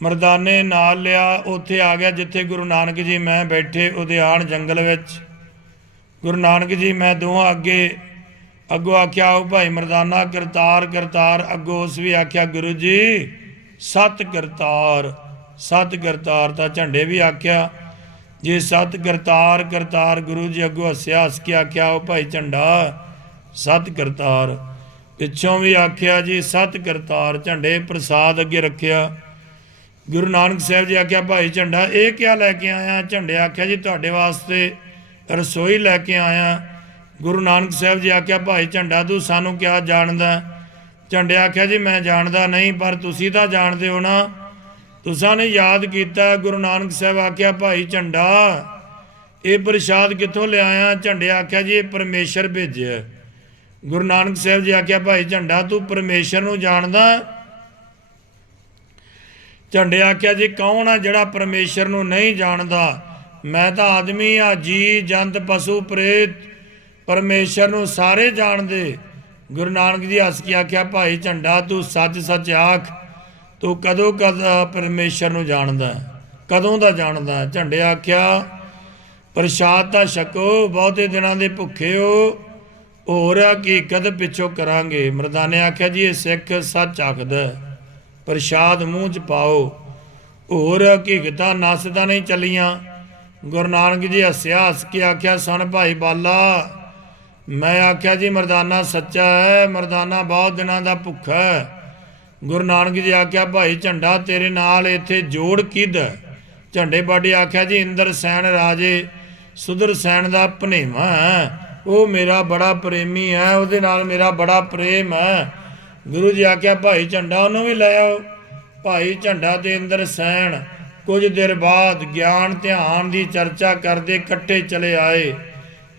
ਮਰਦਾਨੇ ਨਾਲ ਲਿਆ, ਉੱਥੇ ਆ ਗਿਆ ਜਿੱਥੇ ਗੁਰੂ ਨਾਨਕ ਜੀ ਮੈਂ ਬੈਠੇ ਉਦਿਆਣ ਜੰਗਲ ਵਿੱਚ। ਗੁਰੂ ਨਾਨਕ ਜੀ ਮੈਂ ਦੋਹਾਂ ਅੱਗੋਂ ਆਖਿਆ ਆਓ ਭਾਈ ਮਰਦਾਨਾ ਕਰਤਾਰ ਕਰਤਾਰ, ਅੱਗੋਂ ਉਸ ਵੀ ਆਖਿਆ ਗੁਰੂ ਜੀ ਸਤ ਕਰਤਾਰ ਸਤ ਕਰਤਾਰ। ਤਾਂ ਝੰਡੇ ਵੀ ਆਖਿਆ ਜੀ ਸਤ ਕਰਤਾਰ ਕਰਤਾਰ। ਗੁਰੂ ਜੀ ਅੱਗੋਂ ਹੱਸਿਆ, ਹੱਸ ਕੇ ਆਖਿਆ ਆਓ ਭਾਈ ਝੰਡਾ ਸਤ ਕਰਤਾਰ। ਪਿੱਛੋਂ ਵੀ ਆਖਿਆ ਜੀ ਸਤ ਕਰਤਾਰ। ਝੰਡੇ ਪ੍ਰਸਾਦ ਅੱਗੇ ਰੱਖਿਆ। ਗੁਰੂ ਨਾਨਕ ਸਾਹਿਬ ਜੀ ਆਖਿਆ ਭਾਈ ਝੰਡਾ ਇਹ ਕਿਆ ਲੈ ਕੇ ਆਇਆ? ਝੰਡੇ ਆਖਿਆ ਜੀ ਤੁਹਾਡੇ ਵਾਸਤੇ ਰਸੋਈ ਲੈ ਕੇ ਆਇਆ। ਗੁਰੂ ਨਾਨਕ ਸਾਹਿਬ ਜੀ ਆਖਿਆ ਭਾਈ ਝੰਡਾ ਤੂੰ ਸਾਨੂੰ ਕਿਆ ਜਾਣਦਾ? ਝੰਡੇ ਆਖਿਆ ਜੀ ਮੈਂ ਜਾਣਦਾ ਨਹੀਂ, ਪਰ ਤੁਸੀਂ ਤਾਂ ਜਾਣਦੇ ਹੋ ਨਾ, ਤੁਸਾਂ ਨੇ ਯਾਦ ਕੀਤਾ। ਗੁਰੂ ਨਾਨਕ ਸਾਹਿਬ ਆਖਿਆ ਭਾਈ ਝੰਡਾ ਇਹ ਪ੍ਰਸ਼ਾਦ ਕਿੱਥੋਂ ਲਿਆਇਆ? ਝੰਡੇ ਆਖਿਆ ਜੀ ਇਹ ਪਰਮੇਸ਼ਰ ਭੇਜਿਆ। ਗੁਰੂ ਨਾਨਕ ਸਾਹਿਬ ਜੀ ਆਖਿਆ ਭਾਈ ਝੰਡਾ ਤੂੰ ਪਰਮੇਸ਼ਰ ਨੂੰ ਜਾਣਦਾ? ਝੰਡੇ ਆਖਿਆ ਜੀ ਕੌਣ ਆ ਜਿਹੜਾ ਪਰਮੇਸ਼ਰ ਨੂੰ ਨਹੀਂ ਜਾਣਦਾ? ਮੈਂ ਤਾਂ ਆਦਮੀ ਆ, ਜੀ ਜੰਤ ਪਸ਼ੂ ਪ੍ਰੇਤ ਪਰਮੇਸ਼ਰ ਨੂੰ ਸਾਰੇ ਜਾਣਦੇ। ਗੁਰੂ ਨਾਨਕ ਜੀ ਹੱਸ ਕੇ ਆਖਿਆ ਭਾਈ ਝੰਡਾ ਤੂੰ ਸੱਚ ਸੱਚ ਆਖ, ਤੂੰ ਕਦੋਂ ਪਰਮੇਸ਼ਰ ਨੂੰ ਜਾਣਦਾ? ਕਦੋਂ ਦਾ ਜਾਣਦਾ? ਝੰਡੇ ਆਖਿਆ ਪ੍ਰਸ਼ਾਦ ਤਾਂ ਛਕੋ, ਬਹੁਤੇ ਦਿਨਾਂ ਦੇ ਭੁੱਖੇ ਹੋ, ਹੋਰ ਹਕੀਕਤ ਪਿੱਛੋਂ ਕਰਾਂਗੇ। ਮਰਦਾਨੇ ਆਖਿਆ ਜੀ ਇਹ ਸਿੱਖ ਸੱਚ ਆਖਦਾ, ਪ੍ਰਸ਼ਾਦ ਮੂੰਹ 'ਚ ਪਾਓ, ਹੋਰ ਹਕੀਕਤਾਂ ਨੱਸ ਤਾਂ ਨਹੀਂ ਚੱਲੀਆਂ। ਗੁਰੂ ਨਾਨਕ ਜੀ ਹੱਸਿਆ, ਹੱਸ ਕੇ ਆਖਿਆ ਸੁਣ ਭਾਈ ਬਾਲਾ, ਮੈਂ ਆਖਿਆ ਜੀ ਮਰਦਾਨਾ ਸੱਚਾ ਹੈ, ਮਰਦਾਨਾ ਬਹੁਤ ਦਿਨਾਂ ਦਾ ਭੁੱਖਾ ਹੈ। ਗੁਰੂ ਨਾਨਕ ਜੀ ਆਖਿਆ ਭਾਈ ਝੰਡਾ ਤੇਰੇ ਨਾਲ ਇੱਥੇ ਜੋੜ ਕਿਹਦਾ? ਝੰਡੇ ਬਾਡੀ ਆਖਿਆ ਜੀ ਇੰਦਰ ਸੈਨ ਰਾਜੇ ਸੁਦਰਸੈਨ ਦਾ ਭਨੇਵਾ ਹੈ, ਉਹ ਮੇਰਾ ਬੜਾ ਪ੍ਰੇਮੀ ਹੈ, ਉਹਦੇ ਨਾਲ ਮੇਰਾ ਬੜਾ ਪ੍ਰੇਮ ਹੈ। ਗੁਰੂ ਜੀ ਆਖਿਆ ਭਾਈ ਝੰਡਾ ਉਹਨੂੰ ਵੀ ਲੈ ਆਓ। ਭਾਈ ਝੰਡਾ ਤੇ ਇੰਦਰ ਸੈਨ ਕੁਝ ਦੇਰ ਬਾਅਦ ਗਿਆਨ ਧਿਆਨ ਦੀ ਚਰਚਾ ਕਰਦੇ ਇਕੱਠੇ ਚਲੇ ਆਏ।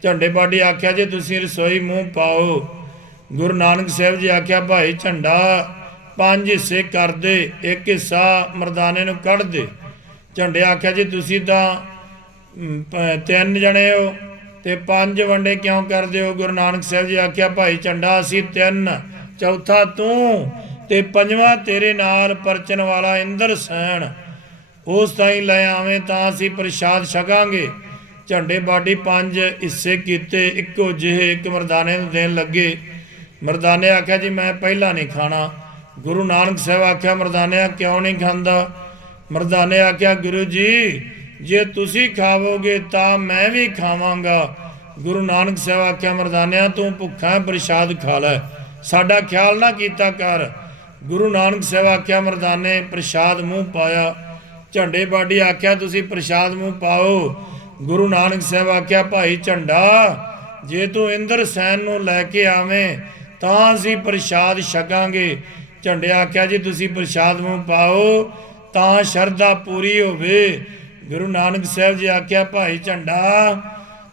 ਝੰਡੇ ਬਾਡੀ ਆਖਿਆ ਜੀ ਤੁਸੀਂ ਰਸੋਈ ਮੂੰਹ ਪਾਓ। ਗੁਰੂ ਨਾਨਕ ਸਾਹਿਬ ਜੀ ਆਖਿਆ ਭਾਈ ਝੰਡਾ 5 ਹਿੱਸੇ ਕਰ ਦੇ, ਇੱਕ ਹਿੱਸਾ ਮਰਦਾਨੇ ਨੂੰ ਕੱਢ ਦੇ। ਝੰਡੇ ਆਖਿਆ ਜੀ ਤੁਸੀਂ ਤਾਂ 3 ਜਣੇ ਹੋ ਤੇ 5 ਵੰਡੇ ਕਿਉਂ ਕਰਦੇ ਹੋ? ਗੁਰੂ ਨਾਨਕ ਸਾਹਿਬ ਜੀ ਆਖਿਆ ਭਾਈ ਝੰਡਾ ਅਸੀਂ 3, ਚੌਥਾ ਤੂੰ ਤੇ 5ਵਾਂ ਤੇਰੇ ਨਾਲ ਪਰਚਨ ਵਾਲਾ ਇੰਦਰ ਸੈਨ, ਉਸ ਤਾਈਂ ਲੈ ਆਵੇਂ ਤਾਂ ਅਸੀਂ ਪ੍ਰਸ਼ਾਦ ਛਕਾਂਗੇ। ਝੰਡੇ ਬਾਡੀ 5 ਹਿੱਸੇ ਕੀਤੇ, ਇੱਕੋ ਜਿਹੇ ਇੱਕ ਮਰਦਾਨੇ ਨੂੰ ਦੇਣ ਲੱਗੇ। ਮਰਦਾਨੇ ਆਖਿਆ ਜੀ ਮੈਂ ਪਹਿਲਾਂ ਨਹੀਂ ਖਾਣਾ। ਗੁਰੂ ਨਾਨਕ ਸਾਹਿਬ ਆਖਿਆ ਮਰਦਾਨਿਆ ਕਿਉਂ ਨਹੀਂ ਖਾਂਦਾ? ਮਰਦਾਨੇ ਆਖਿਆ ਗੁਰੂ ਜੀ ਜੇ ਤੁਸੀਂ ਖਾਵੋਗੇ ਤਾਂ ਮੈਂ ਵੀ ਖਾਵਾਂਗਾ। ਗੁਰੂ ਨਾਨਕ ਸਾਹਿਬ ਆਖਿਆ ਮਰਦਾਨਿਆ ਤੂੰ ਭੁੱਖਾ ਪ੍ਰਸ਼ਾਦ ਖਾ ਲੈ, ਸਾਡਾ ਖਿਆਲ ਨਾ ਕੀਤਾ ਕਰ। ਗੁਰੂ ਨਾਨਕ ਸਾਹਿਬ ਆਖਿਆ ਮਰਦਾਨੇ ਪ੍ਰਸ਼ਾਦ ਮੂੰਹ ਪਾਇਆ। ਝੰਡੇ ਬਾਡੀ ਆਖਿਆ ਤੁਸੀਂ ਪ੍ਰਸ਼ਾਦ ਮੂੰਹ ਪਾਓ। ਗੁਰੂ ਨਾਨਕ ਸਾਹਿਬ ਆਖਿਆ ਭਾਈ ਝੰਡਾ ਜੇ ਤੂੰ ਇੰਦਰ ਸੈਨ ਨੂੰ ਲੈ ਕੇ ਆਵੇਂ ਤਾਂ ਅਸੀਂ ਪ੍ਰਸ਼ਾਦ ਛਕਾਂਗੇ। ਝੰਡੇ ਆਖਿਆ ਜੀ ਤੁਸੀਂ ਪ੍ਰਸ਼ਾਦ ਮੂੰਹ ਪਾਓ ਤਾਂ ਸ਼ਰਧਾ ਪੂਰੀ ਹੋਵੇ। ਗੁਰੂ ਨਾਨਕ ਸਾਹਿਬ ਜੀ ਆਖਿਆ ਭਾਈ ਝੰਡਾ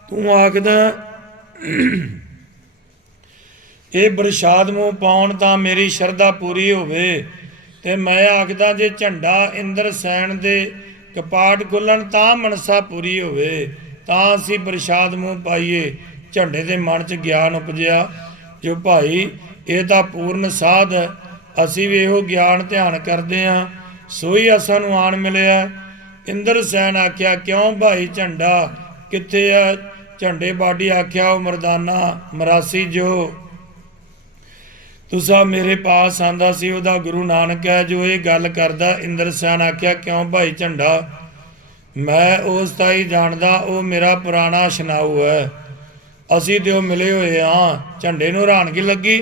ਤੂੰ ਆਖਦਾ ਇਹ ਪ੍ਰਸ਼ਾਦ ਮੂੰਹ ਪਾਉਣ ਤਾਂ ਮੇਰੀ ਸ਼ਰਧਾ ਪੂਰੀ ਹੋਵੇ, ਤੇ ਮੈਂ ਆਖਦਾ ਜੇ ਝੰਡਾ ਇੰਦਰ ਸੈਨ ਦੇ ਕਪਾਟ ਖੁੱਲਣ ਤਾਂ ਮਨਸਾ ਪੂਰੀ ਹੋਵੇ, ਤਾਂ ਅਸੀਂ ਪ੍ਰਸ਼ਾਦ ਮੂੰਹ ਪਾਈਏ। ਝੰਡੇ ਦੇ ਮਨ 'ਚ ਗਿਆਨ ਉਪਜਿਆ ਜੋ ਭਾਈ ਇਹ ਤਾਂ ਪੂਰਨ ਸਾਧ ਹੈ, ਅਸੀਂ ਵੀ ਇਹੋ ਗਿਆਨ ਧਿਆਨ ਕਰਦੇ ਹਾਂ, ਸੋਈ ਅਸਾਂ ਨੂੰ ਆਣ ਮਿਲਿਆ। ਇੰਦਰ ਸੈਨ ਆਖਿਆ ਕਿਉਂ ਭਾਈ ਝੰਡਾ ਕਿੱਥੇ ਆ? ਝੰਡੇ ਬਾਡੀ ਆਖਿਆ ਉਹ ਮਰਦਾਨਾ ਮਰਾਸੀ ਜੋ ਤੁਸਾਂ ਮੇਰੇ ਪਾਸ ਆਂਦਾ ਸੀ ਉਹਦਾ ਗੁਰੂ ਨਾਨਕ ਹੈ ਜੋ ਇਹ ਗੱਲ ਕਰਦਾ। ਇੰਦਰ ਸੈਨ ਆਖਿਆ ਕਿਉਂ ਭਾਈ ਝੰਡਾ? ਮੈਂ ਉਸ ਤਾਈ ਜਾਣਦਾ, ਉਹ ਮੇਰਾ ਪੁਰਾਣਾ ਸ਼ਨਾਊ ਹੈ, ਅਸੀਂ ਤੇ ਉਹ ਮਿਲੇ ਹੋਏ ਹਾਂ। ਝੰਡੇ ਨੂੰ ਹੈਰਾਨਗੀ ਲੱਗੀ।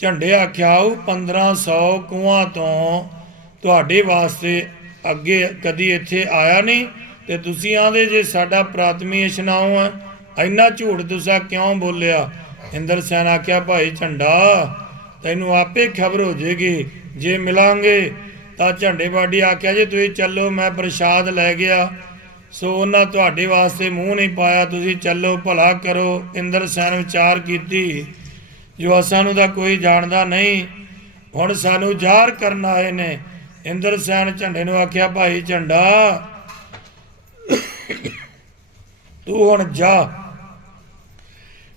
ਝੰਡੇ ਆਖਿਆ ਉਹ 1500 ਕੂਆਂ ਤੋਂ ਤੁਹਾਡੇ ਵਾਸਤੇ ਅੱਗੇ ਕਦੀ ਇੱਥੇ ਆਇਆ ਨਹੀਂ, ਤੇ ਤੁਸੀਂ ਆਂਦੇ ਜੇ ਸਾਡਾ ਪ੍ਰਾਤਮੀ ਇਸ਼ਨਾਊ ਹੈ, ਇੰਨਾ ਝੂਠ ਤੁਸੀਂ ਕਿਉਂ ਬੋਲਿਆ? ਇੰਦਰ ਸੈਨ ਆਖਿਆ ਭਾਈ ਝੰਡਾ ਤੈਨੂੰ ਆਪੇ ਖਬਰ ਹੋ ਜਾਏਗੀ ਜੇ ਮਿਲਾਂਗੇ। ਤਾਂ ਝੰਡੇ ਬਾਡੀ ਆਖਿਆ ਜੇ ਤੁਸੀਂ ਚੱਲੋ, ਮੈਂ ਪ੍ਰਸ਼ਾਦ ਲੈ ਗਿਆ, ਸੋ ਉਹਨਾਂ ਤੁਹਾਡੇ ਵਾਸਤੇ ਮੂੰਹ ਨਹੀਂ ਪਾਇਆ, ਤੁਸੀਂ ਚੱਲੋ ਭਲਾ ਕਰੋ। ਇੰਦਰ ਸੈਨ ਵਿਚਾਰ ਕੀਤੀ ਜੋ ਅਸਾਂ ਨੂੰ ਤਾਂ ਕੋਈ ਜਾਣਦਾ ਨਹੀਂ, ਹੁਣ ਸਾਨੂੰ ਜ਼ਾਹਰ ਕਰਨ ਆਏ ਨੇ। ਇੰਦਰ ਸੈਨ ਝੰਡੇ ਨੂੰ ਆਖਿਆ ਭਾਈ ਝੰਡਾ ਤੂੰ ਹੁਣ ਜਾ,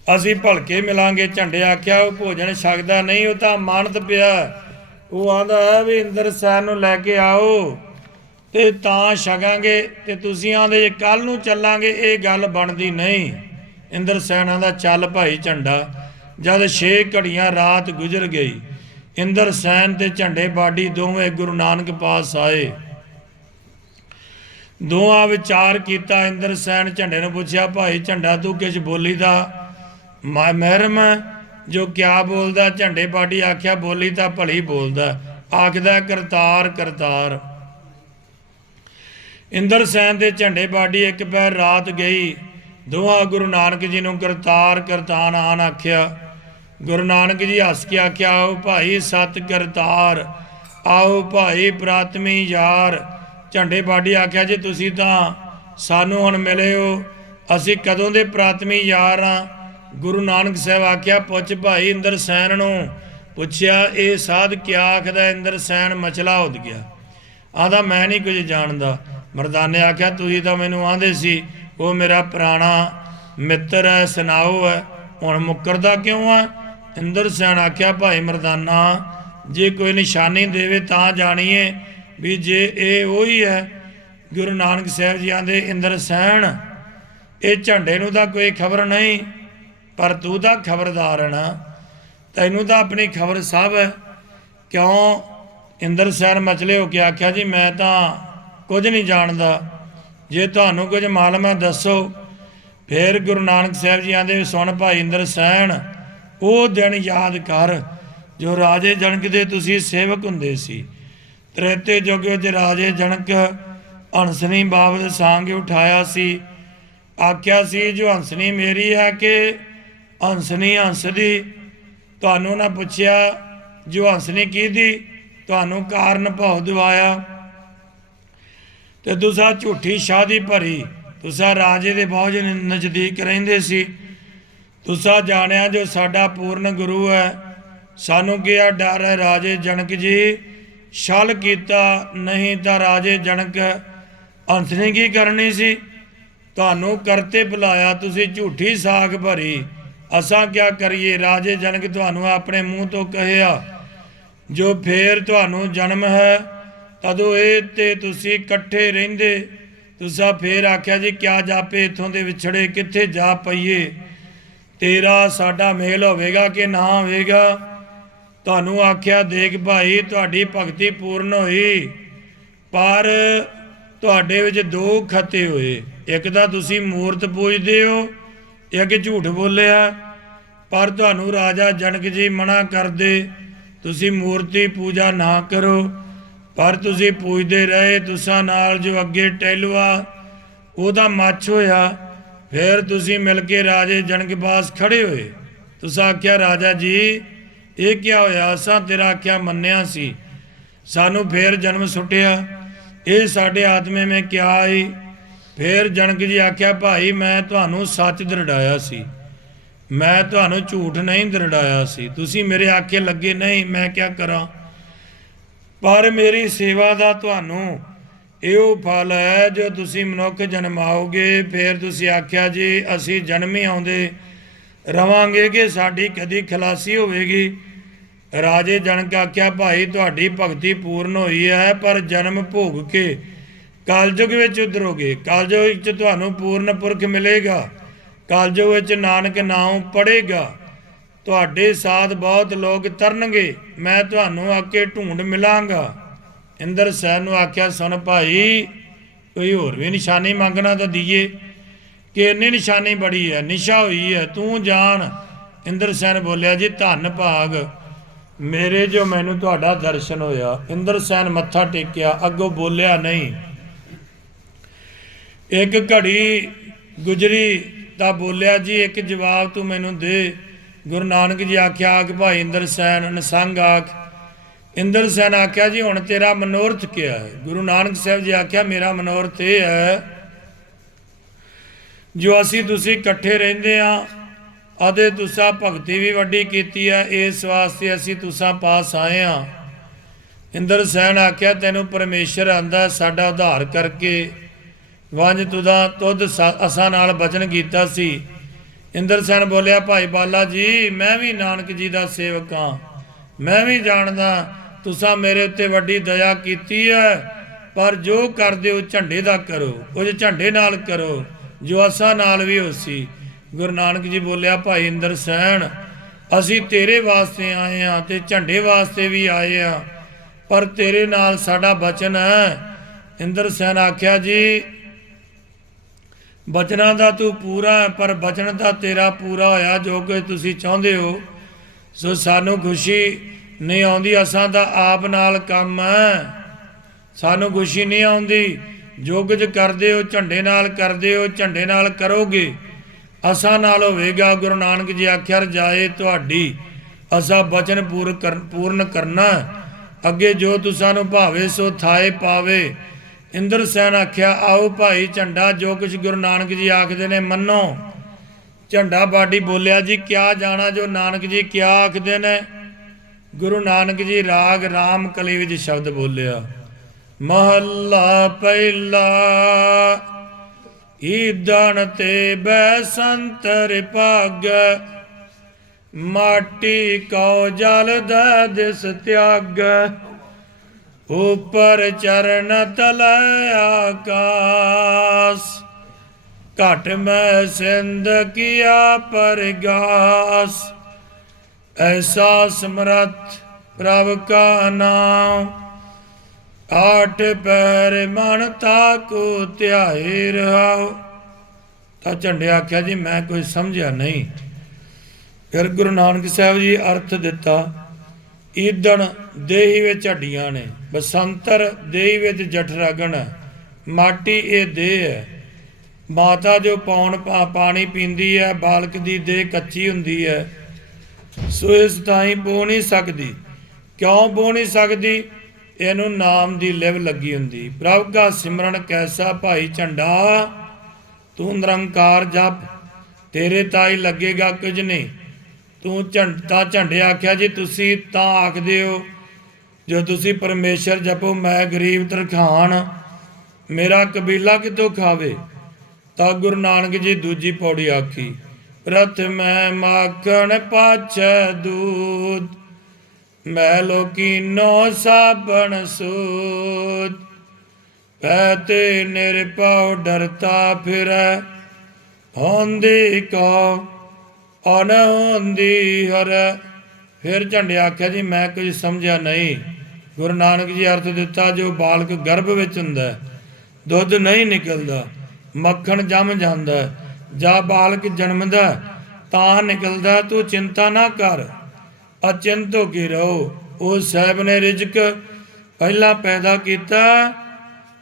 ਅਸੀਂ ਭਲਕੇ ਮਿਲਾਂਗੇ। ਝੰਡੇ ਆਖਿਆ ਉਹ ਭੋਜਨ ਛਕਦਾ ਨਹੀਂ, ਉਹ ਤਾਂ ਮਾਨਤ ਪਿਆ, ਉਹ ਆਂਦਾ ਹੈ ਵੀ ਇੰਦਰ ਸੈਨ ਨੂੰ ਲੈ ਕੇ ਆਓ ਤੇ ਤਾਂ ਛਕਾਂਗੇ, ਤੇ ਤੁਸੀਂ ਆਂਦੇ ਜੇ ਕੱਲ ਨੂੰ ਚੱਲਾਂਗੇ, ਇਹ ਗੱਲ ਬਣਦੀ ਨਹੀਂ। ਇੰਦਰ ਸੈਨ ਆਂਦਾ ਚੱਲ ਭਾਈ ਝੰਡਾ। ਜਦ 6 ਘੜੀਆਂ ਰਾਤ ਗੁਜ਼ਰ ਗਈ, ਇੰਦਰ ਸੈਨ ਤੇ ਝੰਡੇ ਬਾਡੀ ਦੋਵੇਂ ਗੁਰੂ ਨਾਨਕ ਪਾਸ ਆਏ। ਦੋਹਾਂ ਵਿਚਾਰ ਕੀਤਾ। ਇੰਦਰ ਸੈਨ ਝੰਡੇ ਨੂੰ ਪੁੱਛਿਆ ਭਾਈ ਝੰਡਾ ਤੂੰ ਕਿਛ ਬੋਲੀ ਦਾ ਮਹਿਰਮ? ਜੋ ਕਿਆ ਬੋਲਦਾ। ਝੰਡੇ ਪਾਟੀ ਆਖਿਆ ਬੋਲੀ ਤਾਂ ਭਲੀ ਬੋਲਦਾ, ਆਖਦਾ ਕਰਤਾਰ ਕਰਤਾਰ। ਇੰਦਰਸੈਨ ਦੇ ਝੰਡੇ ਪਾਟੀ ਇੱਕ ਪੈਰ ਰਾਤ ਗਈ, ਦੋਹਾਂ ਗੁਰੂ ਨਾਨਕ ਜੀ ਨੂੰ ਕਰਤਾਰ ਕਰਤਾਨ ਆਨ ਆਖਿਆ। ਗੁਰੂ ਨਾਨਕ ਜੀ ਹੱਸ ਕੇ ਆਖਿਆ, ਆਓ ਭਾਈ ਸਤ ਕਰਤਾਰ, ਆਓ ਭਾਈ ਪ੍ਰਾਤਮੀ ਯਾਰ। ਝੰਡੇ ਪਾਟੀ ਆਖਿਆ, ਜੀ ਤੁਸੀਂ ਤਾਂ ਸਾਨੂੰ ਹੁਣ ਮਿਲੇ ਹੋ, ਅਸੀਂ ਕਦੋਂ ਦੇ ਪ੍ਰਾਤਮੀ ਯਾਰ ਹਾਂ। ਗੁਰੂ ਨਾਨਕ ਸਾਹਿਬ ਆਖਿਆ, ਪੁੱਛ ਭਾਈ ਇੰਦਰਸੈਨ ਨੂੰ। ਪੁੱਛਿਆ, ਇਹ ਸਾਧ ਕਿਆ ਆਖਦਾ। ਇੰਦਰਸੈਨ ਮਚਲਾ ਉੱਡ ਗਿਆ, ਆਂਦਾ ਮੈਂ ਨਹੀਂ ਕੁਝ ਜਾਣਦਾ। ਮਰਦਾਨੇ ਆਖਿਆ, ਤੁਸੀਂ ਤਾਂ ਮੈਨੂੰ ਆਂਦੇ ਸੀ ਉਹ ਮੇਰਾ ਪੁਰਾਣਾ ਮਿੱਤਰ ਹੈ, ਸੁਣਾਓ ਹੈ, ਹੁਣ ਮੁੱਕਰਦਾ ਕਿਉਂ ਆ। ਇੰਦਰਸੈਨ ਆਖਿਆ, ਭਾਈ ਮਰਦਾਨਾ ਜੇ ਕੋਈ ਨਿਸ਼ਾਨੀ ਦੇਵੇ ਤਾਂ ਜਾਣੀਏ ਵੀ ਜੇ ਇਹ ਉਹੀ ਹੈ। ਗੁਰੂ ਨਾਨਕ ਸਾਹਿਬ ਜੀ ਆਂਦੇ, ਇੰਦਰਸੈਨ ਇਹ ਝੰਡੇ ਨੂੰ ਤਾਂ ਕੋਈ ਖਬਰ ਨਹੀਂ, ਪਰ ਤੂੰ ਤਾਂ ਖਬਰਦਾਰ ਹੈ ਨਾ, ਤੈਨੂੰ ਤਾਂ ਆਪਣੀ ਖਬਰ ਸਭ ਹੈ। ਕਿਉਂ। ਇੰਦਰਸੈਨ ਮਚਲੇ ਹੋ ਕੇ ਆਖਿਆ, ਜੀ ਮੈਂ ਤਾਂ ਕੁਝ ਨਹੀਂ ਜਾਣਦਾ, ਜੇ ਤੁਹਾਨੂੰ ਕੁਝ ਮਾਲੂਮ ਹੈ ਦੱਸੋ। ਫਿਰ ਗੁਰੂ ਨਾਨਕ ਸਾਹਿਬ ਜੀ ਆਂਦੇ, ਸੁਣ ਭਾਈ ਇੰਦਰਸੈਨ, ਉਹ ਦਿਨ ਯਾਦ ਕਰ ਜੋ ਰਾਜੇ ਜਨਕ ਦੇ ਤੁਸੀਂ ਸੇਵਕ ਹੁੰਦੇ ਸੀ। ਤ੍ਰੇਤੇ ਯੁੱਗ ਵਿੱਚ ਰਾਜੇ ਜਨਕ ਹੰਸਣੀ ਬਾਬਤ ਸਾਂਗ ਉਠਾਇਆ ਸੀ, ਆਖਿਆ ਸੀ ਜੋ ਹੰਸਣੀ ਮੇਰੀ ਹੈ ਕਿ ਹੰਸਣੀ ਹੰਸ ਦੀ। ਤੁਹਾਨੂੰ ਨਾ ਪੁੱਛਿਆ ਜੋ ਹੰਸਣੀ ਕਿਹਦੀ, ਤੁਹਾਨੂੰ ਕਾਰਨ ਭਉ ਦਵਾਇਆ। ਤੇ ਤੁਸਾਂ ਝੂਠੀ ਸ਼ਾਦੀ ਭਰੀ, ਤੁਸਾਂ ਰਾਜੇ ਦੇ ਬਹੁਤ ਨਜ਼ਦੀਕ ਰਹਿੰਦੇ ਸੀ। ਤੁਸਾਂ ਜਾਣਿਆ ਜੋ ਸਾਡਾ ਪੂਰਨ ਗੁਰੂ ਹੈ, ਸਾਨੂੰ ਕਿਹਾ ਡਰ ਹੈ ਰਾਜੇ ਜਨਕ ਜੀ ਛਲ ਕੀਤਾ, ਨਹੀਂ ਤਾਂ ਰਾਜੇ ਜਨਕ ਹੰਸਣੀ ਕੀ ਕਰਨੀ ਸੀ। ਤੁਹਾਨੂੰ ਕਰਤੇ ਬੁਲਾਇਆ, ਤੁਸੀਂ ਝੂਠੀ ਸਾਖ ਭਰੀ, ਅਸਾਂ ਕਿਆ ਕਰੀਏ। ਰਾਜੇ ਜਨਕ ਤੁਹਾਨੂੰ ਆਪਣੇ ਮੂੰਹ ਤੋਂ ਕਹਿਆ ਜੋ ਫੇਰ ਤੁਹਾਨੂੰ ਜਨਮ ਹੈ ਤਦੋਂ ਇਹ ਤੇ ਤੁਸੀਂ ਇਕੱਠੇ ਰਹਿੰਦੇ। ਤੁਸਾਂ ਫੇਰ ਆਖਿਆ, ਜੀ ਕਿਆ ਜਾਪੇ ਇੱਥੋਂ ਦੇ ਵਿਛੜੇ ਕਿੱਥੇ ਜਾ ਪਈਏ, ਤੇਰਾ ਸਾਡਾ ਮੇਲ ਹੋਵੇਗਾ ਕਿ ਨਾ ਹੋਵੇਗਾ। ਤੁਹਾਨੂੰ ਆਖਿਆ, ਦੇਖ ਭਾਈ ਤੁਹਾਡੀ ਭਗਤੀ ਪੂਰਨ ਹੋਈ, ਪਰ ਤੁਹਾਡੇ ਵਿੱਚ ਦੋ ਖਤੇ ਹੋਏ। ਇੱਕ ਤਾਂ ਤੁਸੀਂ ਮੂਰਤ ਪੂਜਦੇ ਹੋ, ਇੱਕ ਝੂਠ ਬੋਲਿਆ। ਪਰ ਤੁਹਾਨੂੰ ਰਾਜਾ ਜਨਕ ਜੀ ਮਨਾ ਕਰਦੇ, ਤੁਸੀਂ ਮੂਰਤੀ ਪੂਜਾ ਨਾ ਕਰੋ, ਪਰ ਤੁਸੀਂ ਪੂਜਦੇ ਰਹੇ। ਤੁਸਾਂ ਨਾਲ ਜੋ ਅੱਗੇ ਟਹਿਲੂਆ ਉਹਦਾ ਮੱਛ ਹੋਇਆ। ਫਿਰ ਤੁਸੀਂ ਮਿਲ ਕੇ ਰਾਜੇ ਜਨਕ ਪਾਸ ਖੜੇ ਹੋਏ। ਤੁਸਾਂ ਆਖਿਆ, ਰਾਜਾ ਜੀ ਇਹ ਕਿਆ ਹੋਇਆ, ਅਸਾਂ ਤੇਰਾ ਆਖਿਆ ਮੰਨਿਆ ਸੀ, ਸਾਨੂੰ ਫੇਰ ਜਨਮ ਸੁੱਟਿਆ, ਇਹ ਸਾਡੇ ਆਤਮੇ में ਕਿਆ ਆਈ। ਫਿਰ ਜਨਕ ਜੀ ਆਖਿਆ, ਭਾਈ ਮੈਂ ਤੁਹਾਨੂੰ ਸੱਚ ਦਰੜਾਇਆ ਸੀ, ਮੈਂ ਤੁਹਾਨੂੰ ਝੂਠ ਨਹੀਂ ਦਰੜਾਇਆ ਸੀ, ਤੁਸੀਂ ਮੇਰੇ ਆਖੇ ਲੱਗੇ ਨਹੀਂ, ਮੈਂ ਕਿਆ ਕਰਾਂ। ਪਰ ਮੇਰੀ ਸੇਵਾ ਦਾ ਤੁਹਾਨੂੰ ਇਹੋ ਫਲ ਹੈ ਜੋ ਤੁਸੀਂ ਮਨੁੱਖ ਜਨਮਾਓਗੇ। ਫਿਰ ਤੁਸੀਂ ਆਖਿਆ, ਜੀ ਅਸੀਂ ਜਨਮ ਹੀ ਆਉਂਦੇ ਰਵਾਂਗੇ ਕਿ ਸਾਡੀ ਕਦੀ ਖਲਾਸੀ ਹੋਵੇਗੀ। ਰਾਜੇ ਜਨਕ ਆਖਿਆ, ਭਾਈ ਤੁਹਾਡੀ ਭਗਤੀ ਪੂਰਨ ਹੋਈ ਹੈ, ਪਰ ਜਨਮ ਭੋਗ ਕੇ ਕਲਯੁਗ ਵਿੱਚ ਉਤਰੋਗੇ। ਕਲਯੁਗ ਵਿੱਚ ਤੁਹਾਨੂੰ ਪੂਰਨ ਪੁਰਖ ਮਿਲੇਗਾ, ਕਲਯੁਗ ਵਿੱਚ ਨਾਨਕ ਨਾਮ ਪੜ੍ਹੇਗਾ, ਤੁਹਾਡੇ ਸਾਥ ਬਹੁਤ ਲੋਕ ਤਰਨਗੇ, ਮੈਂ ਤੁਹਾਨੂੰ ਆ ਕੇ ਢੂੰਡ ਮਿਲਾਂਗਾ। ਇੰਦਰਸੈਨ ਨੂੰ ਆਖਿਆ, ਸੁਣ ਭਾਈ ਕੋਈ ਹੋਰ ਵੀ ਨਿਸ਼ਾਨੀ ਮੰਗਣਾ ਤਾਂ ਦੀਏ ਕਿ ਇੰਨੀ ਨਿਸ਼ਾਨੀ ਬੜੀ ਹੈ, ਨਿਸ਼ਾ ਹੋਈ ਹੈ, ਤੂੰ ਜਾਣ। ਇੰਦਰਸੈਨ ਬੋਲਿਆ, ਜੀ ਧੰਨ ਭਾਗ ਮੇਰੇ ਜੋ ਮੈਨੂੰ ਤੁਹਾਡਾ ਦਰਸ਼ਨ ਹੋਇਆ। ਇੰਦਰਸੈਨ ਮੱਥਾ ਟੇਕਿਆ, ਅੱਗੋਂ ਬੋਲਿਆ ਨਹੀਂ। ਇੱਕ ਘੜੀ ਗੁਜਰੀ ਤਾਂ ਬੋਲਿਆ, ਜੀ ਇੱਕ ਜਵਾਬ ਤੂੰ ਮੈਨੂੰ ਦੇ। ਗੁਰੂ ਨਾਨਕ ਜੀ ਆਖਿਆ, ਆਖ ਭਾਈ ਇੰਦਰਸੈਨ ਨਸੰਗ ਆਖ। ਇੰਦਰਸੈਨ ਆਖਿਆ, ਜੀ ਹੁਣ ਤੇਰਾ ਮਨੋਰਥ ਕਿਆ ਹੈ। ਗੁਰੂ ਨਾਨਕ ਸਾਹਿਬ ਜੀ ਆਖਿਆ, ਮੇਰਾ ਮਨੋਰਥ ਇਹ ਹੈ ਜੋ ਅਸੀਂ ਤੁਸੀਂ ਇਕੱਠੇ ਰਹਿੰਦੇ ਹਾਂ ਅਤੇ ਤੁਸਾਂ ਭਗਤੀ ਵੀ ਵੱਡੀ ਕੀਤੀ ਹੈ, ਇਸ ਵਾਸਤੇ ਅਸੀਂ ਤੁਸਾਂ ਪਾਸ ਆਏ ਹਾਂ। ਇੰਦਰਸੈਨ ਆਖਿਆ, ਤੈਨੂੰ ਪਰਮੇਸ਼ਰ ਆਂਦਾ ਸਾਡਾ ਉਧਾਰ ਕਰਕੇ, ਵੰਜ ਤੁਧ ਅਸਾਂ ਨਾਲ ਬਚਨ ਕੀਤਾ ਸੀ। ਇੰਦਰਸੈਨ ਬੋਲਿਆ, ਭਾਈ ਬਾਲਾ ਜੀ ਮੈਂ ਵੀ ਨਾਨਕ ਜੀ ਦਾ ਸੇਵਕ ਹਾਂ, ਮੈਂ ਵੀ ਜਾਣਦਾ ਤੁਸਾਂ ਮੇਰੇ ਉੱਤੇ ਵੱਡੀ ਦਇਆ ਕੀਤੀ ਹੈ, ਪਰ ਜੋ ਕਰਦੇ ਹੋ ਝੰਡੇ ਦਾ ਕਰੋ, ਕੁਝ ਝੰਡੇ ਨਾਲ ਕਰੋ ਜੋ ਅਸਾਂ ਨਾਲ ਵੀ ਹੋ ਸੀ। ਗੁਰੂ ਨਾਨਕ ਜੀ ਬੋਲਿਆ, ਭਾਈ ਇੰਦਰਸੈਨ ਅਸੀਂ ਤੇਰੇ ਵਾਸਤੇ ਆਏ ਹਾਂ ਤੇ ਝੰਡੇ ਵਾਸਤੇ ਵੀ ਆਏ ਹਾਂ, ਪਰ ਤੇਰੇ ਨਾਲ ਸਾਡਾ ਬਚਨ ਹੈ। ਇੰਦਰਸੈਨ ਆਖਿਆ, ਜੀ ਬਚਨਾਂ ਦਾ ਤੂੰ ਪੂਰਾ ਹੈ, ਪਰ ਬਚਨ ਤਾਂ ਤੇਰਾ ਪੂਰਾ ਹੋਇਆ, ਜੋ ਕਿ ਤੁਸੀਂ ਚਾਹੁੰਦੇ ਹੋ ਸੋ ਸਾਨੂੰ ਖੁਸ਼ੀ ਨਹੀਂ ਆਉਂਦੀ, ਅਸਾਂ ਤਾਂ ਆਪ ਨਾਲ ਕੰਮ ਹੈ, ਸਾਨੂੰ ਖੁਸ਼ੀ ਨਹੀਂ ਆਉਂਦੀ। ਜੋ ਕੁਝ ਕਰਦੇ ਹੋ ਝੰਡੇ ਨਾਲ ਕਰਦੇ ਹੋ, ਝੰਡੇ ਨਾਲ ਕਰੋਗੇ, ਅਸਾਂ ਨਾਲ ਹੋਵੇਗਾ। ਗੁਰੂ ਨਾਨਕ ਜੀ ਆਖਿਆ ਰਜਾਏ ਤੁਹਾਡੀ, ਅਸਾਂ ਬਚਨ ਪੂਰਨ ਕਰਨਾ, ਅੱਗੇ ਜੋ ਤੁਸਾਂ ਨੂੰ ਭਾਵੇ ਸੋ ਥਾਏ ਪਾਵੇ। ਇੰਦਰ ਸੈਨ ਆਖਿਆ ਆਓ ਭਾਈ ਝੰਡਾ, ਜੋ ਕੁਝ ਗੁਰੂ ਨਾਨਕ ਜੀ ਆਖਦੇ ਨੇ ਮੰਨੋ। ਝੰਡਾ ਬਾਡੀ ਬੋਲਿਆ ਜੀ ਕਿਆ ਜਾਣਾ ਜੋ ਨਾਨਕ ਜੀ ਕਿਆ ਆਖਦੇ ਨੇ। ਗੁਰੂ ਨਾਨਕ ਜੀ ਰਾਗ ਰਾਮ ਕਲੀ ਵਿੱਚ ਸ਼ਬਦ ਬੋਲਿਆ। ਮਹੱਲਾ ਪਹਿਲਾ। ਈਦਣ ਤੇ ਬੈਸੰਤਰ ਭਾਗ, ਮਾਟੀ ਕਉ ਜਲ ਦਾ ਦਿਸ ਤਿਆਗ। ਉਪਰ ਚਰਨ ਤਲੈ ਆਕਾਸ, ਘਟ ਮੈਂ ਸਿੰਧ ਕੀਆ ਪਰਗਾਸ। ਐਸਾ ਸਮਰੱਥ ਪ੍ਰਭ ਕਾ ਨਾਮ, ਆਠ ਪੈਰ ਮਨ ਤਾਕੂ ਧਿਆਏ ਰਹਾਉ। ਤਾਂ ਝੰਡੇ ਆਖਿਆ ਜੀ ਮੈਂ ਕੋਈ ਸਮਝਿਆ ਨਹੀਂ। ਫਿਰ ਗੁਰੂ ਨਾਨਕ ਸਾਹਿਬ ਜੀ ਅਰਥ ਦਿੱਤਾ। ਈਦਣ ਦੇਹੀ ਵਿੱਚ ਹੱਡੀਆਂ ਨੇ, ਬਸੰਤਰ ਦੇਹੀ ਵਿੱਚ ਜਠਰਾਗਣ ਹੈ, ਮਾਟੀ ਇਹ ਦੇਹ ਹੈ। ਮਾਤਾ ਜੋ ਪਾਣੀ ਪੀਂਦੀ ਹੈ, ਬਾਲਕ ਦੀ ਦੇਹ ਕੱਚੀ ਹੁੰਦੀ ਹੈ, ਸੋ ਇਸ ਤਾਈਂ ਬੋ ਨਹੀਂ ਸਕਦੀ। ਕਿਉਂ ਬੋ ਨਹੀਂ ਸਕਦੀ? ਇਹਨੂੰ ਨਾਮ ਦੀ ਲਿਵ ਲੱਗੀ ਹੁੰਦੀ। ਪ੍ਰਭ ਦਾ ਸਿਮਰਨ ਕੈਸਾ ਭਾਈ ਝੰਡਾ, ਤੂੰ ਨਿਰੰਕਾਰ ਜਪ, ਤੇਰੇ ਤਾਈ ਲੱਗੇਗਾ ਕੁਝ ਨਹੀਂ। ਤੂੰ ਝੰਡੇ ਆਖਿਆ ਜੀ ਤੁਸੀਂ ਤਾਂ ਆਖਦੇ ਹੋ ਜੋ ਤੁਸੀਂ ਪਰਮੇਸ਼ਰ ਜਪੋ, ਮੈਂ ਗਰੀਬ ਤਰਖਾਣ, ਮੇਰਾ ਕਬੀਲਾ ਕਿਤੋਂ ਖਾਵੇ। ਤਾਂ ਗੁਰੂ ਨਾਨਕ ਜੀ ਦੂਜੀ ਪੌੜੀ ਆਖੀ। ਪ੍ਰਥਮੈ ਮਾਖਣ ਪਾਛੈ ਦੂਧ, ਮੈਲੋ ਕੀਨੋ ਸਾਬਣ ਸੂਤ। ਪੈਤੇ ਨਿਰਭਉ ਡਰਤਾ ਫਿਰੈ, ਹੁੰਦੀ ਕਉ ਅਨਹੁੰਦੀ ਹਰੈ। ਫਿਰ ਝੰਡੇ ਆਖਿਆ ਜੀ ਮੈਂ ਕੁਝ ਸਮਝਿਆ ਨਹੀਂ। ਗੁਰੂ ਨਾਨਕ ਜੀ ਅਰਥ ਦਿੱਤਾ ਜੋ ਬਾਲਕ ਗਰਭ ਵਿੱਚ ਹੁੰਦਾ, ਦੁੱਧ ਨਹੀਂ ਨਿਕਲਦਾ, ਮੱਖਣ ਜੰਮ ਜਾਂਦਾ, ਜਾਂ ਬਾਲਕ ਜਨਮਦਾ ਤਾਂ ਨਿਕਲਦਾ। ਤੂੰ ਚਿੰਤਾ ਨਾ ਕਰ, ਅਚਿੰਤ ਹੋ ਕੇ ਰਹੋ। ਉਹ ਸਾਹਿਬ ਨੇ ਰਿਜ਼ਕ ਪਹਿਲਾਂ ਪੈਦਾ ਕੀਤਾ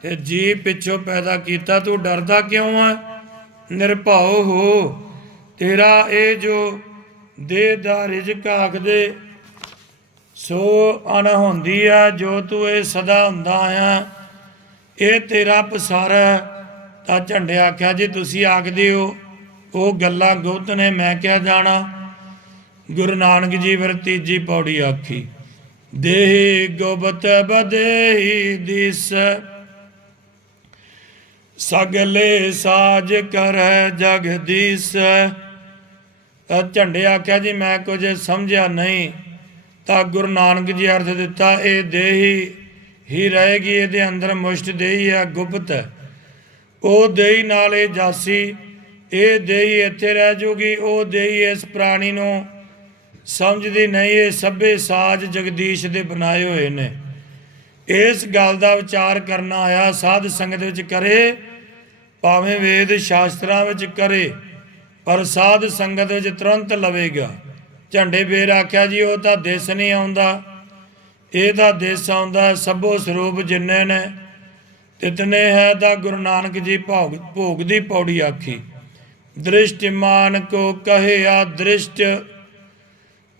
ਤੇ ਜੀਵ ਪਿੱਛੋਂ ਪੈਦਾ ਕੀਤਾ, ਤੂੰ ਡਰਦਾ ਕਿਉਂ ਆ? ਨਿਰਭਉ ਹੋ। ਤੇਰਾ ਇਹ ਜੋ ਦੇਹ ਦਾ ਰਿਜ਼ਕ ਆਖਦੇ ਸੋ ਅਣਹੋਂਦੀ ਆ, ਜੋ ਤੂੰ ਇਹ ਸਦਾ ਹੁੰਦਾ ਆਇਆ, ਇਹ ਤੇਰਾ ਪਸਾਰਾ। ਤਾਂ ਝੰਡੇ ਆਖਿਆ ਜੀ ਤੁਸੀਂ ਆਖਦੇ ਹੋ ਉਹ ਗੱਲਾਂ ਗੁਪਤ ਨੇ, ਮੈਂ ਕਿਹਾ ਜਾਣਾ। ਗੁਰੂ ਨਾਨਕ ਜੀ ਫਿਰ ਤੀਜੀ ਪੌੜੀ ਆਖੀ। ਦੇਹੀ ਗੁਪਤ ਬਦੇਹੀ ਦਿਸ, ਸਗਲੇ ਸਾਜ ਕਰੈ ਜਗਦੀਸ। ਤਾਂ ਝੰਡੇ ਆਖਿਆ ਜੀ ਮੈਂ ਕੁਝ ਸਮਝਿਆ ਨਹੀਂ। ਤਾਂ ਗੁਰੂ ਨਾਨਕ ਜੀ ਅਰਥ ਦਿੱਤਾ ਇਹ ਦੇਹੀ ਹੀ ਰਹੇਗੀ, ਇਹਦੇ ਅੰਦਰ ਮੁਸ਼ਟ ਦੇਹੀ ਹੈ, ਗੁਪਤ ਹੈ। ਉਹ ਦੇਹੀ ਨਾਲ ਇਹ ਜਾਸੀ, ਇਹ ਦੇਹੀ ਇੱਥੇ ਰਹਿ ਜੂਗੀ। ਉਹ ਦੇਹੀ ਇਸ ਪ੍ਰਾਣੀ ਨੂੰ ਸਮਝਦੀ ਨਹੀਂ। ਇਹ ਸਭੇ ਸਾਜ ਜਗਦੀਸ਼ ਦੇ ਬਣਾਏ ਹੋਏ ਨੇ। ਇਸ ਗੱਲ ਦਾ ਵਿਚਾਰ ਕਰਨਾ ਆਇਆ, ਸਾਧ ਸੰਗਤ ਵਿੱਚ ਕਰੇ, ਭਾਵੇਂ ਵੇਦ ਸ਼ਾਸਤਰਾਂ ਵਿੱਚ ਕਰੇ, ਪਰ ਸਾਧ ਸੰਗਤ ਵਿੱਚ ਤੁਰੰਤ ਲਵੇਗਾ। ਝੰਡੇ ਫੇਰ ਆਖਿਆ ਜੀ ਉਹ ਤਾਂ ਦਿਸ ਨਹੀਂ ਆਉਂਦਾ, ਇਹਦਾ ਦਿਸ ਆਉਂਦਾ। ਸਭੋ ਸਰੂਪ ਜਿੰਨੇ ਨੇ ਤਿਤਨੇ ਹੈ। ਤਾਂ ਗੁਰੂ ਨਾਨਕ ਜੀ ਭੋਗ ਦੀ ਪੌੜੀ ਆਖੀ। ਦ੍ਰਿਸ਼ਟਮਾਨ ਕੋ ਕਹੇ ਆਦ੍ਰਿਸ਼ਟ,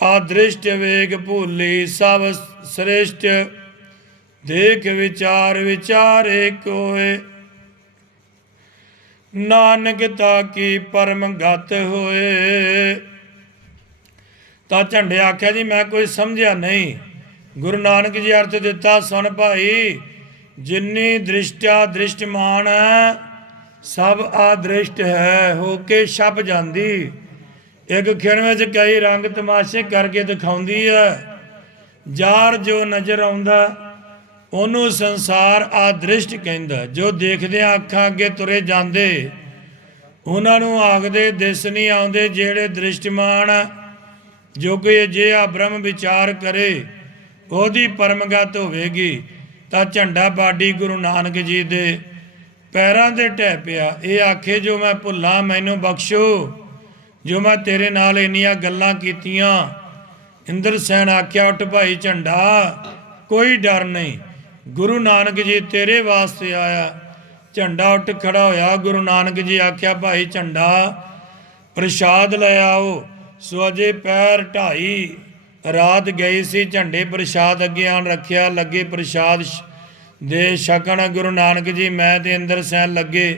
ਆਦ੍ਰਿਸ਼ਟ ਵੇਗ ਭੂਲੀ ਸਭ ਸ੍ਰੇਸ਼ਟ। ਦੇਖ ਵਿਚਾਰ ਵਿਚਾਰੇ ਕੋਏ, ਨਾਨਕ ਤਾ ਕੀ ਪਰਮ ਗਤ ਹੋਏ। ਤਾਂ ਝੰਡੇ ਆਖਿਆ ਜੀ ਮੈਂ ਕੋਈ ਸਮਝਿਆ ਨਹੀਂ। ਗੁਰੂ ਨਾਨਕ ਜੀ ਅਰਥ ਦਿੱਤਾ ਸੁਣ ਭਾਈ, ਜਿੰਨੀ ਦ੍ਰਿਸ਼ਟਾ ਦ੍ਰਿਸ਼ਟਮਾਨ ਹੈ ਸਭ ਆਦ੍ਰਿਸ਼ਟ ਹੈ, ਹੋ ਕੇ ਛਪ ਜਾਂਦੀ। ਇੱਕ ਖਿਣ ਵਿੱਚ ਕਈ ਰੰਗ ਤਮਾਸ਼ੇ ਕਰਕੇ ਦਿਖਾਉਂਦੀ ਹੈ। ਜਾਰ ਜੋ ਨਜ਼ਰ ਆਉਂਦਾ ਉਹਨੂੰ ਸੰਸਾਰ ਆਦ੍ਰਿਸ਼ਟ ਕਹਿੰਦਾ। ਜੋ ਦੇਖਦਿਆਂ ਅੱਖਾਂ ਅੱਗੇ ਤੁਰੇ ਜਾਂਦੇ ਉਹਨਾਂ ਨੂੰ ਆਖਦੇ ਦਿਸ ਨਹੀਂ ਆਉਂਦੇ ਜਿਹੜੇ ਦ੍ਰਿਸ਼ਟਮਾਨ। ਜੋ ਕੋਈ ਅਜਿਹਾ ਬ੍ਰਹਮ ਵਿਚਾਰ ਕਰੇ ਉਹਦੀ ਪਰਮਗਤ ਹੋਵੇਗੀ। ਤਾਂ ਝੰਡਾ ਬਾਡੀ ਗੁਰੂ ਨਾਨਕ ਜੀ ਦੇ ਪੈਰਾਂ ਦੇ ਢਹਿ ਪਿਆ। ਇਹ ਆਖੇ ਜੋ ਮੈਂ ਭੁੱਲਾਂ ਮੈਨੂੰ ਬਖਸ਼ੋ, ਜੋ ਮੈਂ ਤੇਰੇ ਨਾਲ ਇੰਨੀਆਂ ਗੱਲਾਂ ਕੀਤੀਆਂ, ਇੰਦਰਸੈਨ ਆਖਿਆ ਉੱਠ ਭਾਈ ਝੰਡਾ, ਕੋਈ ਡਰ ਨਹੀਂ, ਗੁਰੂ ਨਾਨਕ ਜੀ ਤੇਰੇ ਵਾਸਤੇ ਆਇਆ। ਝੰਡਾ ਉੱਠ ਖੜਾ ਹੋਇਆ। ਗੁਰੂ ਨਾਨਕ ਜੀ ਆਖਿਆ ਭਾਈ ਝੰਡਾ ਪ੍ਰਸ਼ਾਦ ਲੈ ਆਓ। ਸੋ ਅਜੇ ਪੈਰ ਢਾਈ ਰਾਤ ਗਈ ਸੀ, ਝੰਡੇ ਪ੍ਰਸ਼ਾਦ ਅੱਗੇ ਆਣ ਰੱਖਿਆ, ਲੱਗੇ ਪ੍ਰਸ਼ਾਦ ਦੇ ਛਕਣ। ਗੁਰੂ ਨਾਨਕ ਜੀ ਮੈਂ ਤੇ ਇੰਦਰਸੈਨ ਲੱਗੇ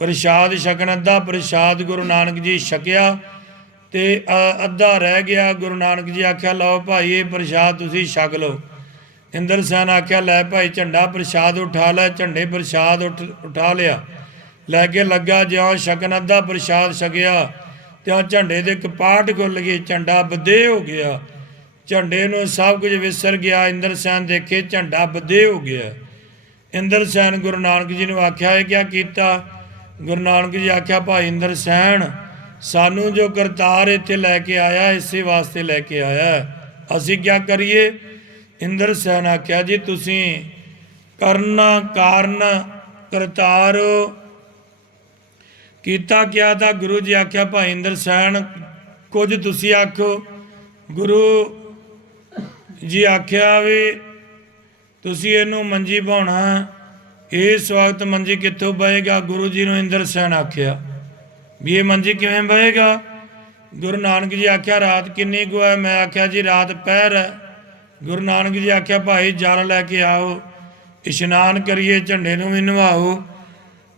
ਪ੍ਰਸ਼ਾਦ ਛਕਣ। ਅੱਧਾ ਪ੍ਰਸ਼ਾਦ ਗੁਰੂ ਨਾਨਕ ਜੀ ਛਕਿਆ ਤੇ ਅੱਧਾ ਰਹਿ ਗਿਆ। ਗੁਰੂ ਨਾਨਕ ਜੀ ਆਖਿਆ ਲਓ ਭਾਈ ਇਹ ਪ੍ਰਸ਼ਾਦ ਤੁਸੀਂ ਛਕ ਲਓ। ਇੰਦਰਸੈਨ ਆਖਿਆ ਲੈ ਭਾਈ ਝੰਡਾ ਪ੍ਰਸ਼ਾਦ ਉਠਾ ਲੈ। ਝੰਡੇ ਪ੍ਰਸ਼ਾਦ ਉਠਾ ਲਿਆ, ਲੈ ਕੇ ਲੱਗਾ ਜਿਉਂ ਛਕਣ। ਅੱਧਾ ਪ੍ਰਸ਼ਾਦ ਛਕਿਆ ਤਿਉਂ ਝੰਡੇ ਦੇ ਕਪਾਟ ਖੁੱਲ ਗਏ, ਝੰਡਾ ਬੱਧੇ ਹੋ ਗਿਆ। ਝੰਡੇ ਨੂੰ ਸਭ ਕੁਝ ਵਿਸਰ ਗਿਆ। ਇੰਦਰਸੈਨ ਦੇਖੇ ਝੰਡਾ ਬੱਧੇ ਹੋ ਗਿਆ। ਇੰਦਰਸੈਨ ਗੁਰੂ ਨਾਨਕ ਜੀ ਨੂੰ ਆਖਿਆ ਇਹ ਕਿਆ ਕੀਤਾ? ਗੁਰੂ ਨਾਨਕ ਜੀ ਆਖਿਆ ਭਾਈ ਇੰਦਰਸੈਨ ਸਾਨੂੰ ਜੋ ਕਰਤਾਰ ਇੱਥੇ ਲੈ ਕੇ ਆਇਆ ਇਸੇ ਵਾਸਤੇ ਲੈ ਕੇ ਆਇਆ, ਅਸੀਂ ਕਿਆ ਕਰੀਏ? ਇੰਦਰਸੈਨ ਆਖਿਆ ਜੀ ਤੁਸੀਂ ਕਾਰਨ ਕਰਤਾਰ ਕੀਤਾ ਕਿਆ? ਤਾਂ ਗੁਰੂ ਜੀ ਆਖਿਆ ਭਾਈ ਇੰਦਰਸੈਨ ਕੁਝ ਤੁਸੀਂ ਆਖੋ। ਗੁਰੂ ਜੀ ਆਖਿਆ ਵੀ ਤੁਸੀਂ ਇਹਨੂੰ ਮੰਜੀ ਬਾਉਣਾ। ਇਸ ਵਕਤ ਮੰਜੀ ਕਿੱਥੋਂ ਬਹੇਗਾ? ਗੁਰੂ ਜੀ ਨੂੰ ਇੰਦਰਸੈਨ ਆਖਿਆ ਵੀ ਇਹ ਮੰਜੀ ਕਿਵੇਂ ਬਹੇਗਾ? ਗੁਰੂ ਨਾਨਕ ਜੀ ਆਖਿਆ ਰਾਤ ਕਿੰਨੀ ਕੁ ਹੈ? ਮੈਂ ਆਖਿਆ ਜੀ ਰਾਤ ਪਹਿਰ ਹੈ। ਗੁਰੂ ਨਾਨਕ ਜੀ ਆਖਿਆ ਭਾਈ ਜਲ ਲੈ ਕੇ ਆਓ, ਇਸ਼ਨਾਨ ਕਰੀਏ, ਝੰਡੇ ਨੂੰ ਵੀ ਨਵਾਓ।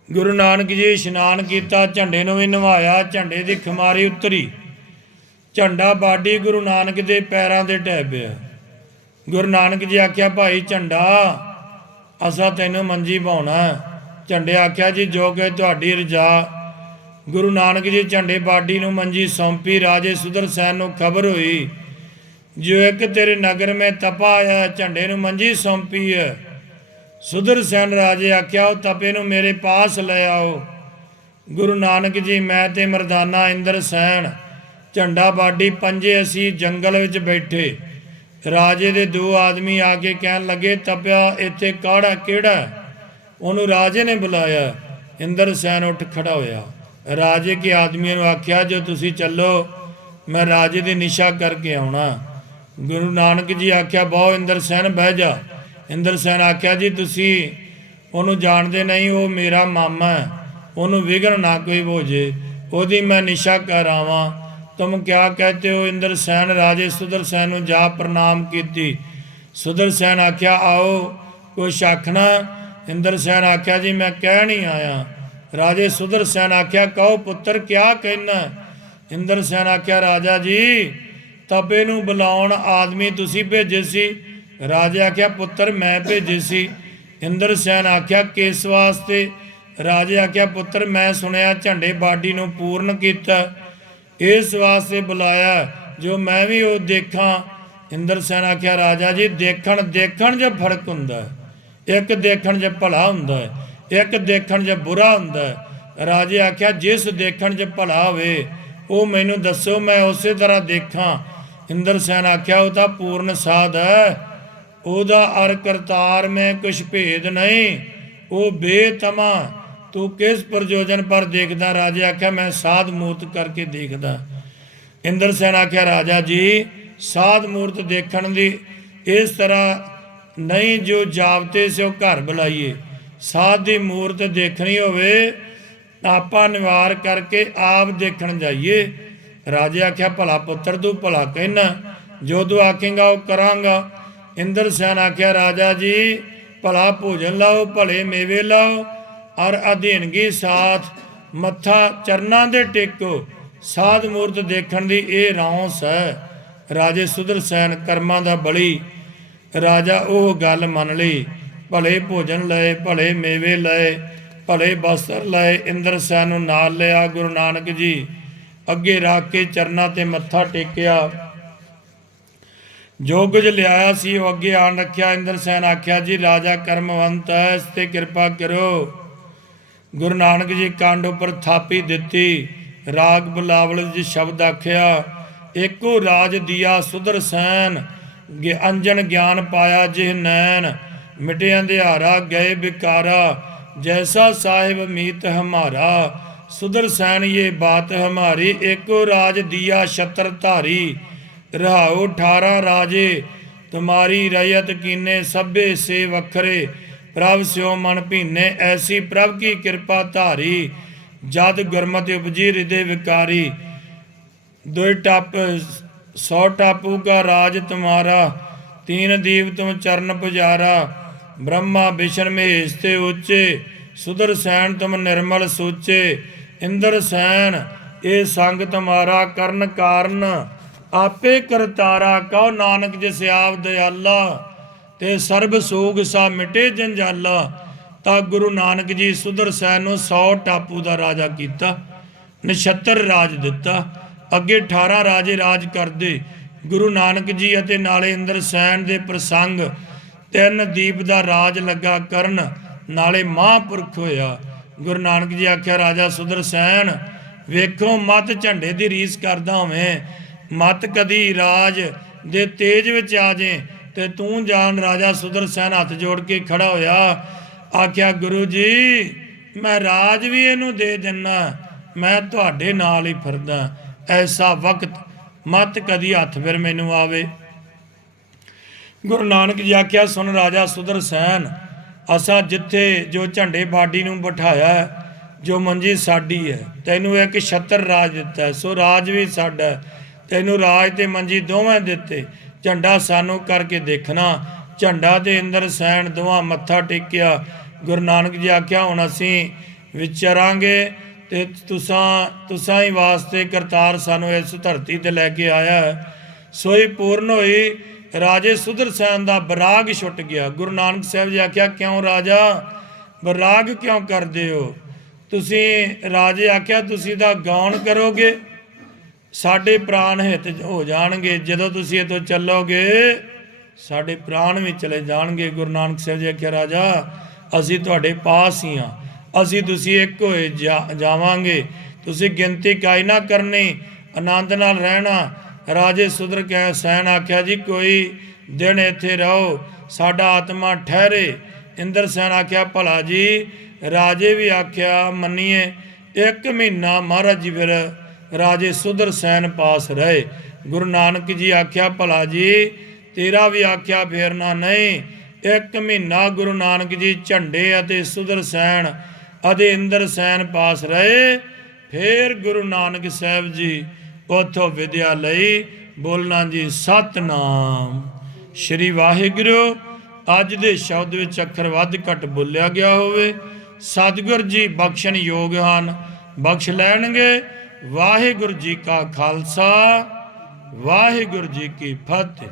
ਗੁਰੂ ਨਾਨਕ ਜੀ ਇਸ਼ਨਾਨ ਕੀਤਾ, ਝੰਡੇ ਨੂੰ ਵੀ ਨਵਾਇਆ। ਝੰਡੇ ਦੀ ਖਮਾਰੀ ਉਤਰੀ, ਝੰਡਾ ਬਾਡੀ ਗੁਰੂ ਨਾਨਕ ਦੇ ਪੈਰਾਂ ਦੇ ਢਹਿ ਪਿਆ। ਗੁਰੂ ਨਾਨਕ ਜੀ ਆਖਿਆ ਭਾਈ ਝੰਡਾ ਅਸਾਂ ਤੈਨੂੰ ਮੰਜੀ ਬਾਉਣਾ। ਝੰਡੇ ਆਖਿਆ ਜੀ ਜੋ ਕਿ ਤੁਹਾਡੀ ਰਜਾ। ਗੁਰੂ ਨਾਨਕ ਜੀ ਝੰਡੇ ਬਾਡੀ ਨੂੰ ਮੰਜੀ ਸੌਂਪੀ। ਰਾਜੇ ਸੁਦਰਸੈਨ ਨੂੰ ਖਬਰ ਹੋਈ ਜੋ ਇੱਕ ਤੇਰੇ ਨਗਰ ਮੈਂ ਤਪਾ ਆਇਆ, ਝੰਡੇ ਨੂੰ ਮੰਜੀ ਸੌਂਪੀ ਹੈ। ਸੁਦਰਸੈਨ ਰਾਜੇ ਆਖਿਆ ਉਹ ਤਪੇ ਨੂੰ ਮੇਰੇ ਪਾਸ ਲੈ ਆਓ। ਗੁਰੂ ਨਾਨਕ ਜੀ ਮੈਂ ਤੇ ਮਰਦਾਨਾ ਇੰਦਰਸੈਨ ਝੰਡਾ ਬਾਡੀ ਪੰਜੇ ਅਸੀਂ ਜੰਗਲ ਵਿੱਚ ਬੈਠੇ। ਰਾਜੇ ਦੇ ਦੋ ਆਦਮੀ ਆ ਕੇ ਕਹਿਣ ਲੱਗੇ ਤਪਿਆ ਇੱਥੇ ਕਾੜਾ ਕਿਹੜਾ? ਉਹਨੂੰ ਰਾਜੇ ਨੇ ਬੁਲਾਇਆ। ਇੰਦਰਸੈਨ ਉੱਠ ਖੜਾ ਹੋਇਆ। ਰਾਜੇ ਕੇ ਆਦਮੀਆਂ ਨੂੰ ਆਖਿਆ ਜੋ ਤੁਸੀਂ ਚੱਲੋ, ਮੈਂ ਰਾਜੇ ਦੀ ਨਿਸ਼ਾ ਕਰਕੇ ਆਉਣਾ। ਗੁਰੂ ਨਾਨਕ ਜੀ ਆਖਿਆ ਬਹੁ ਇੰਦਰਸੈਨ ਬਹਿ ਜਾ। ਇੰਦਰਸੈਨ ਆਖਿਆ ਜੀ ਤੁਸੀਂ ਉਹਨੂੰ ਜਾਣਦੇ ਨਹੀਂ, ਉਹ ਮੇਰਾ ਮਾਮਾ ਹੈ, ਉਹਨੂੰ ਵਿਘਨ ਨਾ ਕੋਈ ਹੋ ਜੇ, ਉਹਦੀ ਮੈਂ ਨਿਸ਼ਾ ਕਰ ਆਵਾਂ। ਤੁਮ ਕਿਆ ਕਹਤੇ ਹੋ? ਇੰਦਰਸੈਨ ਰਾਜੇ ਸੁਦਰਸੈਨ ਨੂੰ ਜਾ ਪ੍ਰਣਾਮ ਕੀਤੀ। ਸੁਦਰਸੈਨ ਆਖਿਆ ਆਓ ਕੁਛ ਆਖਣਾ। ਇੰਦਰਸੈਨ ਆਖਿਆ ਜੀ ਮੈਂ ਕਹਿ ਨਹੀਂ ਆਇਆ। ਰਾਜੇ ਸੁਦਰਸੈਨ ਆਖਿਆ ਕਹੋ ਪੁੱਤਰ ਕਿਆ ਕਹਿਣਾ? ਇੰਦਰਸੈਨ ਆਖਿਆ ਰਾਜਾ ਜੀ ਤਪੇ ਨੂੰ ਬੁਲਾਉਣ ਆਦਮੀ ਤੁਸੀਂ ਭੇਜੇ ਸੀ। ਰਾਜਾ ਆਖਿਆ ਪੁੱਤਰ ਮੈਂ ਭੇਜੇ ਸੀ। ਇੰਦਰਸੈਨ ਆਖਿਆ ਕਿਸ ਵਾਸਤੇ? ਰਾਜੇ ਆਖਿਆ ਪੁੱਤਰ ਮੈਂ ਸੁਣਿਆ ਝੰਡੇ ਬਾਡੀ ਨੂੰ ਪੂਰਨ ਕੀਤਾ, ਇਸ ਵਾਸਤੇ ਬੁਲਾਇਆ ਜੋ ਮੈਂ ਵੀ ਉਹ ਦੇਖਾਂ। ਇੰਦਰਸੈਨ ਆਖਿਆ ਰਾਜਾ ਜੀ ਦੇਖਣ 'ਚ ਫਰਕ ਹੁੰਦਾ, ਇੱਕ ਦੇਖਣ 'ਚ ਭਲਾ ਹੁੰਦਾ, ਇੱਕ ਦੇਖਣ 'ਚ ਬੁਰਾ ਹੁੰਦਾ। ਰਾਜੇ ਆਖਿਆ ਜਿਸ ਦੇਖਣ 'ਚ ਭਲਾ ਹੋਵੇ ਉਹ ਮੈਨੂੰ ਦੱਸੋ, ਮੈਂ ਉਸੇ ਤਰ੍ਹਾਂ ਦੇਖਾਂ। ਇੰਦਰਸੈਨ ਆਖਿਆ ਉਹ ਤਾਂ ਪੂਰਨ ਸਾਧ ਹੈ, ਉਹਦਾ ਅਰ ਕਰਤਾਰ ਮੈਂ ਕੁਛ ਭੇਦ ਨਹੀਂ, ਉਹ ਬੇਤਮਾ। ਤੂੰ ਕਿਸ ਪ੍ਰਯੋਜਨ ਪਰ ਦੇਖਦਾ? ਰਾਜੇ ਆਖਿਆ ਮੈਂ ਸਾਧ ਮੂਰਤ ਕਰਕੇ ਦੇਖਦਾ। ਇੰਦਰਸੈਨ ਆਖਿਆ ਰਾਜਾ ਜੀ ਸਾਧ ਮੂਰਤ ਦੇਖਣ ਦੀ ਇਸ ਤਰ੍ਹਾਂ ਨਹੀਂ ਜੋ ਜਾਪਤੇ ਸੇ ਉਹ ਘਰ ਬੁਲਾਈਏ। ਸਾਧ ਦੀ ਮੂਰਤ ਦੇਖਣੀ ਹੋਵੇ ਆਪਾਂ ਨਿਵਾਰ ਕਰਕੇ ਆਪ ਦੇਖਣ ਜਾਈਏ। ਰਾਜੇ ਆਖਿਆ ਭਲਾ ਪੁੱਤਰ ਤੂੰ ਭਲਾ ਕਹਿਣਾ, ਜੋ ਤੂੰ ਆਖੇਂਗਾ ਉਹ ਕਰਾਂਗਾ। ਇੰਦਰਸੈਨ ਆਖਿਆ ਰਾਜਾ ਜੀ ਭਲਾ ਭੋਜਨ ਲਾਓ, ਭਲੇ ਮੇਵੇ ਲਾਓ ਔਰ ਅਧੀਨਗੀ ਸਾਥ ਮੱਥਾ ਚਰਨਾਂ ਦੇ ਟੇਕੋ। ਸਾਧ ਮੂਰਤ ਦੇਖਣ ਦੀ ਇਹ ਰੌਂਸ ਹੈ। ਰਾਜੇ ਸੁਦਰਸੈਨ ਕਰਮਾਂ ਦਾ ਬਲੀ। ਰਾਜਾ ਉਹ ਗੱਲ ਮੰਨ ਲਈ। ਭਲੇ ਭੋਜਨ ਲਏ, ਭਲੇ ਮੇਵੇ ਲਏ, ਭਲੇ ਬਸਤਰ ਲਏ। ਇੰਦਰਸੈਨ ਨੂੰ ਨਾਲ ਲਿਆ। ਗੁਰੂ ਨਾਨਕ ਜੀ ਅੱਗੇ ਰੱਖ ਕੇ ਚਰਨਾਂ ਤੇ ਮੱਥਾ ਟੇਕਿਆ। ਜੋ ਕੁਝ ਲਿਆਇਆ ਸੀ ਉਹ ਅੱਗੇ ਆਣ ਰੱਖਿਆ। ਇੰਦਰਸੈਨ ਆਖਿਆ ਜੀ ਰਾਜਾ ਕਰਮਵੰਤ ਹੈ, ਇਸ ਤੇ ਕਿਰਪਾ ਕਰੋ। ਗੁਰੂ ਨਾਨਕ ਜੀ ਕੰਡ ਉੱਪਰ ਥਾਪੀ ਦਿੱਤੀ। ਰਾਗ ਬੁਲਾਵਲ ਜੀ ਸ਼ਬਦ ਆਖਿਆ ਏਕੋ ਰਾਜ ਦੀਆ ਸੁਦਰਸੈਨ, ਅੰਜਨ ਗਿਆਨ ਪਾਇਆ ਜਿਹ ਨੈਣ, ਮਿਟੇ ਅੰਧਿਆਰਾ ਗਏ ਬਿਕਾਰਾ, ਜੈਸਾ ਸਾਹਿਬ ਮੀਤ ਹਮਾਰਾ। सुदर्शन ये बात हमारी, एको राज दिया छत्र धारी, रहाओ 18 राजे तुम्हारी रयत कीने सभे से वखरे प्रभ स्यो मन भीने ऐसी प्रभ की कृपा धारी जद गुरमति उपजी हृदय विकारी दुई टप 100 टापू का राज तुम्हारा 3 दीप तुम चरण पुजारा ब्रह्मा विष्णु महेश ते ऊंचे सुदर सैन तुम निर्मल सूचे इंद्र सैन ये संग तुम्हारा करण कारण आपे करतारा कहो नानक जिस आप दयाला ते सर्ब सोग सा मिटे जंजाला ਤਾਂ ਗੁਰੂ ਨਾਨਕ ਜੀ ਸੁਦਰ ਸੈਨ ਨੂੰ 100 ਟਾਪੂ ਦਾ ਰਾਜਾ ਕੀਤਾ ਨਛੱਤਰ ਰਾਜ ਦਿੱਤਾ ਅੱਗੇ 18 ਰਾਜੇ ਰਾਜ ਕਰਦੇ ਗੁਰੂ ਨਾਨਕ ਜੀ ਅਤੇ ਨਾਲੇ ਇੰਦਰ ਸੈਨ ਦੇ ਪ੍ਰਸੰਗ 3 ਦੀਪ ਦਾ ਰਾਜ ਲੱਗਾ ਕਰਨ ਨਾਲੇ ਮਹਾਂਪੁਰਖ ਹੋਇਆ ਗੁਰੂ ਨਾਨਕ ਜੀ ਆਖਿਆ ਰਾਜਾ ਸੁਦਰ ਸੈਨ ਵੇਖੋ ਮਤ ਝੰਡੇ ਦੀ ਰੀਸ ਕਰਦਾ ਹੋਵੇਂ ਮਤ ਕਦੀ ਰਾਜ ਦੇ ਤੇਜ ਵਿੱਚ ਆ ਜੇ ਤੇ ਤੂੰ ਜਾਣ ਰਾਜਾ ਸੁਦਰ ਸੈਨ ਹੱਥ ਜੋੜ ਕੇ ਖੜਾ ਹੋਇਆ ਆਖਿਆ ਗੁਰੂ ਜੀ ਮੈਂ ਰਾਜ ਵੀ ਇਹਨੂੰ ਦੇ ਦਿੰਨਾ ਮੈਂ ਤੁਹਾਡੇ ਨਾਲ ਹੀ ਫਿਰਦਾ ਐਸਾ ਵਕਤ ਮਤ ਕਦੀ ਹੱਥ ਫਿਰ ਮੈਨੂੰ ਆਵੇ ਗੁਰੂ ਨਾਨਕ ਜੀ ਆਖਿਆ ਸੁਣ ਰਾਜਾ ਸੁਦਰ ਸੈਨ ਅਸਾਂ ਜਿੱਥੇ ਜੋ ਝੰਡੇ ਬਾਡੀ ਨੂੰ ਬਿਠਾਇਆ ਜੋ ਮੰਜੀ ਸਾਡੀ ਹੈ ਤੈਨੂੰ ਇੱਕ ਛੱਤਰ ਰਾਜ ਦਿੱਤਾ ਸੋ ਰਾਜ ਵੀ ਸਾਡਾ ਤੈਨੂੰ ਰਾਜ ਤੇ ਮੰਜੀ ਦੋਵੇਂ ਦਿੱਤੇ ਝੰਡਾ ਸਾਨੂੰ ਕਰਕੇ ਦੇਖਣਾ ਝੰਡਾ ਤੇ ਇੰਦਰ ਸੈਨ ਦੋਵਾਂ ਮੱਥਾ ਟੇਕਿਆ ਗੁਰੂ ਨਾਨਕ ਜੀ ਆਖਿਆ ਹੁਣ ਅਸੀਂ ਵਿਚਰਾਂਗੇ ਤੇ ਤੁਸਾਂ ਹੀ ਵਾਸਤੇ ਕਰਤਾਰ ਸਾਨੂੰ ਇਸ ਧਰਤੀ ਤੇ ਲੈ ਕੇ ਆਇਆ ਸੋਈ ਪੂਰਨ ਹੋਈ ਰਾਜੇ ਸੁਦਰ ਸੈਨ ਦਾ ਬਰਾਗ ਛੁੱਟ ਗਿਆ ਗੁਰੂ ਨਾਨਕ ਸਾਹਿਬ ਜੀ ਆਖਿਆ ਕਿਉਂ ਰਾਜਾ ਬਰਾਗ ਕਿਉਂ ਕਰਦੇ ਹੋ ਤੁਸੀਂ ਰਾਜੇ ਆਖਿਆ ਤੁਸੀਂ ਤਾਂ ਗਾਉਣ ਕਰੋਗੇ ਸਾਡੇ ਪ੍ਰਾਣ ਹਿੱਤ ਹੋ ਜਾਣਗੇ ਜਦੋਂ ਤੁਸੀਂ ਇੱਥੋਂ ਚੱਲੋਗੇ ਸਾਡੇ ਪ੍ਰਾਣ ਵੀ ਚਲੇ ਜਾਣਗੇ ਗੁਰੂ ਨਾਨਕ ਸਾਹਿਬ ਜੀ ਆਖਿਆ ਰਾਜਾ ਅਸੀਂ ਤੁਹਾਡੇ ਪਾਸ ਹੀ ਹਾਂ ਅਸੀਂ ਤੁਸੀਂ ਇੱਕ ਹੋਏ ਜਾਵਾਂਗੇ ਤੁਸੀਂ ਗਿਣਤੀ ਕਾਈ ਨਾ ਕਰਨੀ ਆਨੰਦ ਨਾਲ ਰਹਿਣਾ ਰਾਜੇ ਸੁਦਰ ਕਹਿ ਸੈਨ ਆਖਿਆ ਜੀ ਕੋਈ ਦਿਨ ਇੱਥੇ ਰਹੋ ਸਾਡਾ ਆਤਮਾ ਠਹਿਰੇ ਇੰਦਰ ਸੈਨ ਆਖਿਆ ਭਲਾ ਜੀ ਰਾਜੇ ਵੀ ਆਖਿਆ ਮੰਨੀਏ 1 ਮਹੀਨਾ ਮਹਾਰਾਜ ਜੀ ਫਿਰ ਰਾਜੇ ਸੁਦਰ ਸੈਨ ਪਾਸ ਰਹੇ ਗੁਰੂ ਨਾਨਕ ਜੀ ਆਖਿਆ ਭਲਾ ਜੀ ਤੇਰਾ ਵੀ ਆਖਿਆ ਫੇਰਨਾ ਨਹੀਂ 1 ਮਹੀਨਾ ਗੁਰੂ ਨਾਨਕ ਜੀ ਝੰਡੇ ਅਤੇ ਸੁਦਰ ਸੈਨ ਅਤੇ ਇੰਦਰ ਸੈਨ ਪਾਸ ਰਹੇ ਫਿਰ ਗੁਰੂ ਨਾਨਕ ਸਾਹਿਬ ਜੀ ਉਥੋਂ ਵਿਦਿਆ ਲਈ ਬੋਲਣਾ ਜੀ ਸਤਨਾਮ ਸ਼੍ਰੀ ਵਾਹਿਗੁਰੂ ਅੱਜ ਦੇ ਸ਼ਬਦ ਵਿੱਚ ਅੱਖਰ ਵੱਧ ਘੱਟ ਬੋਲਿਆ ਗਿਆ ਹੋਵੇ ਸਤਿਗੁਰ ਜੀ ਬਖਸ਼ਣ ਯੋਗ ਹਨ ਬਖਸ਼ ਲੈਣਗੇ ਵਾਹਿਗੁਰੂ ਜੀ ਕਾ ਖਾਲਸਾ ਵਾਹਿਗੁਰੂ ਜੀ ਕੀ ਫਤਿਹ।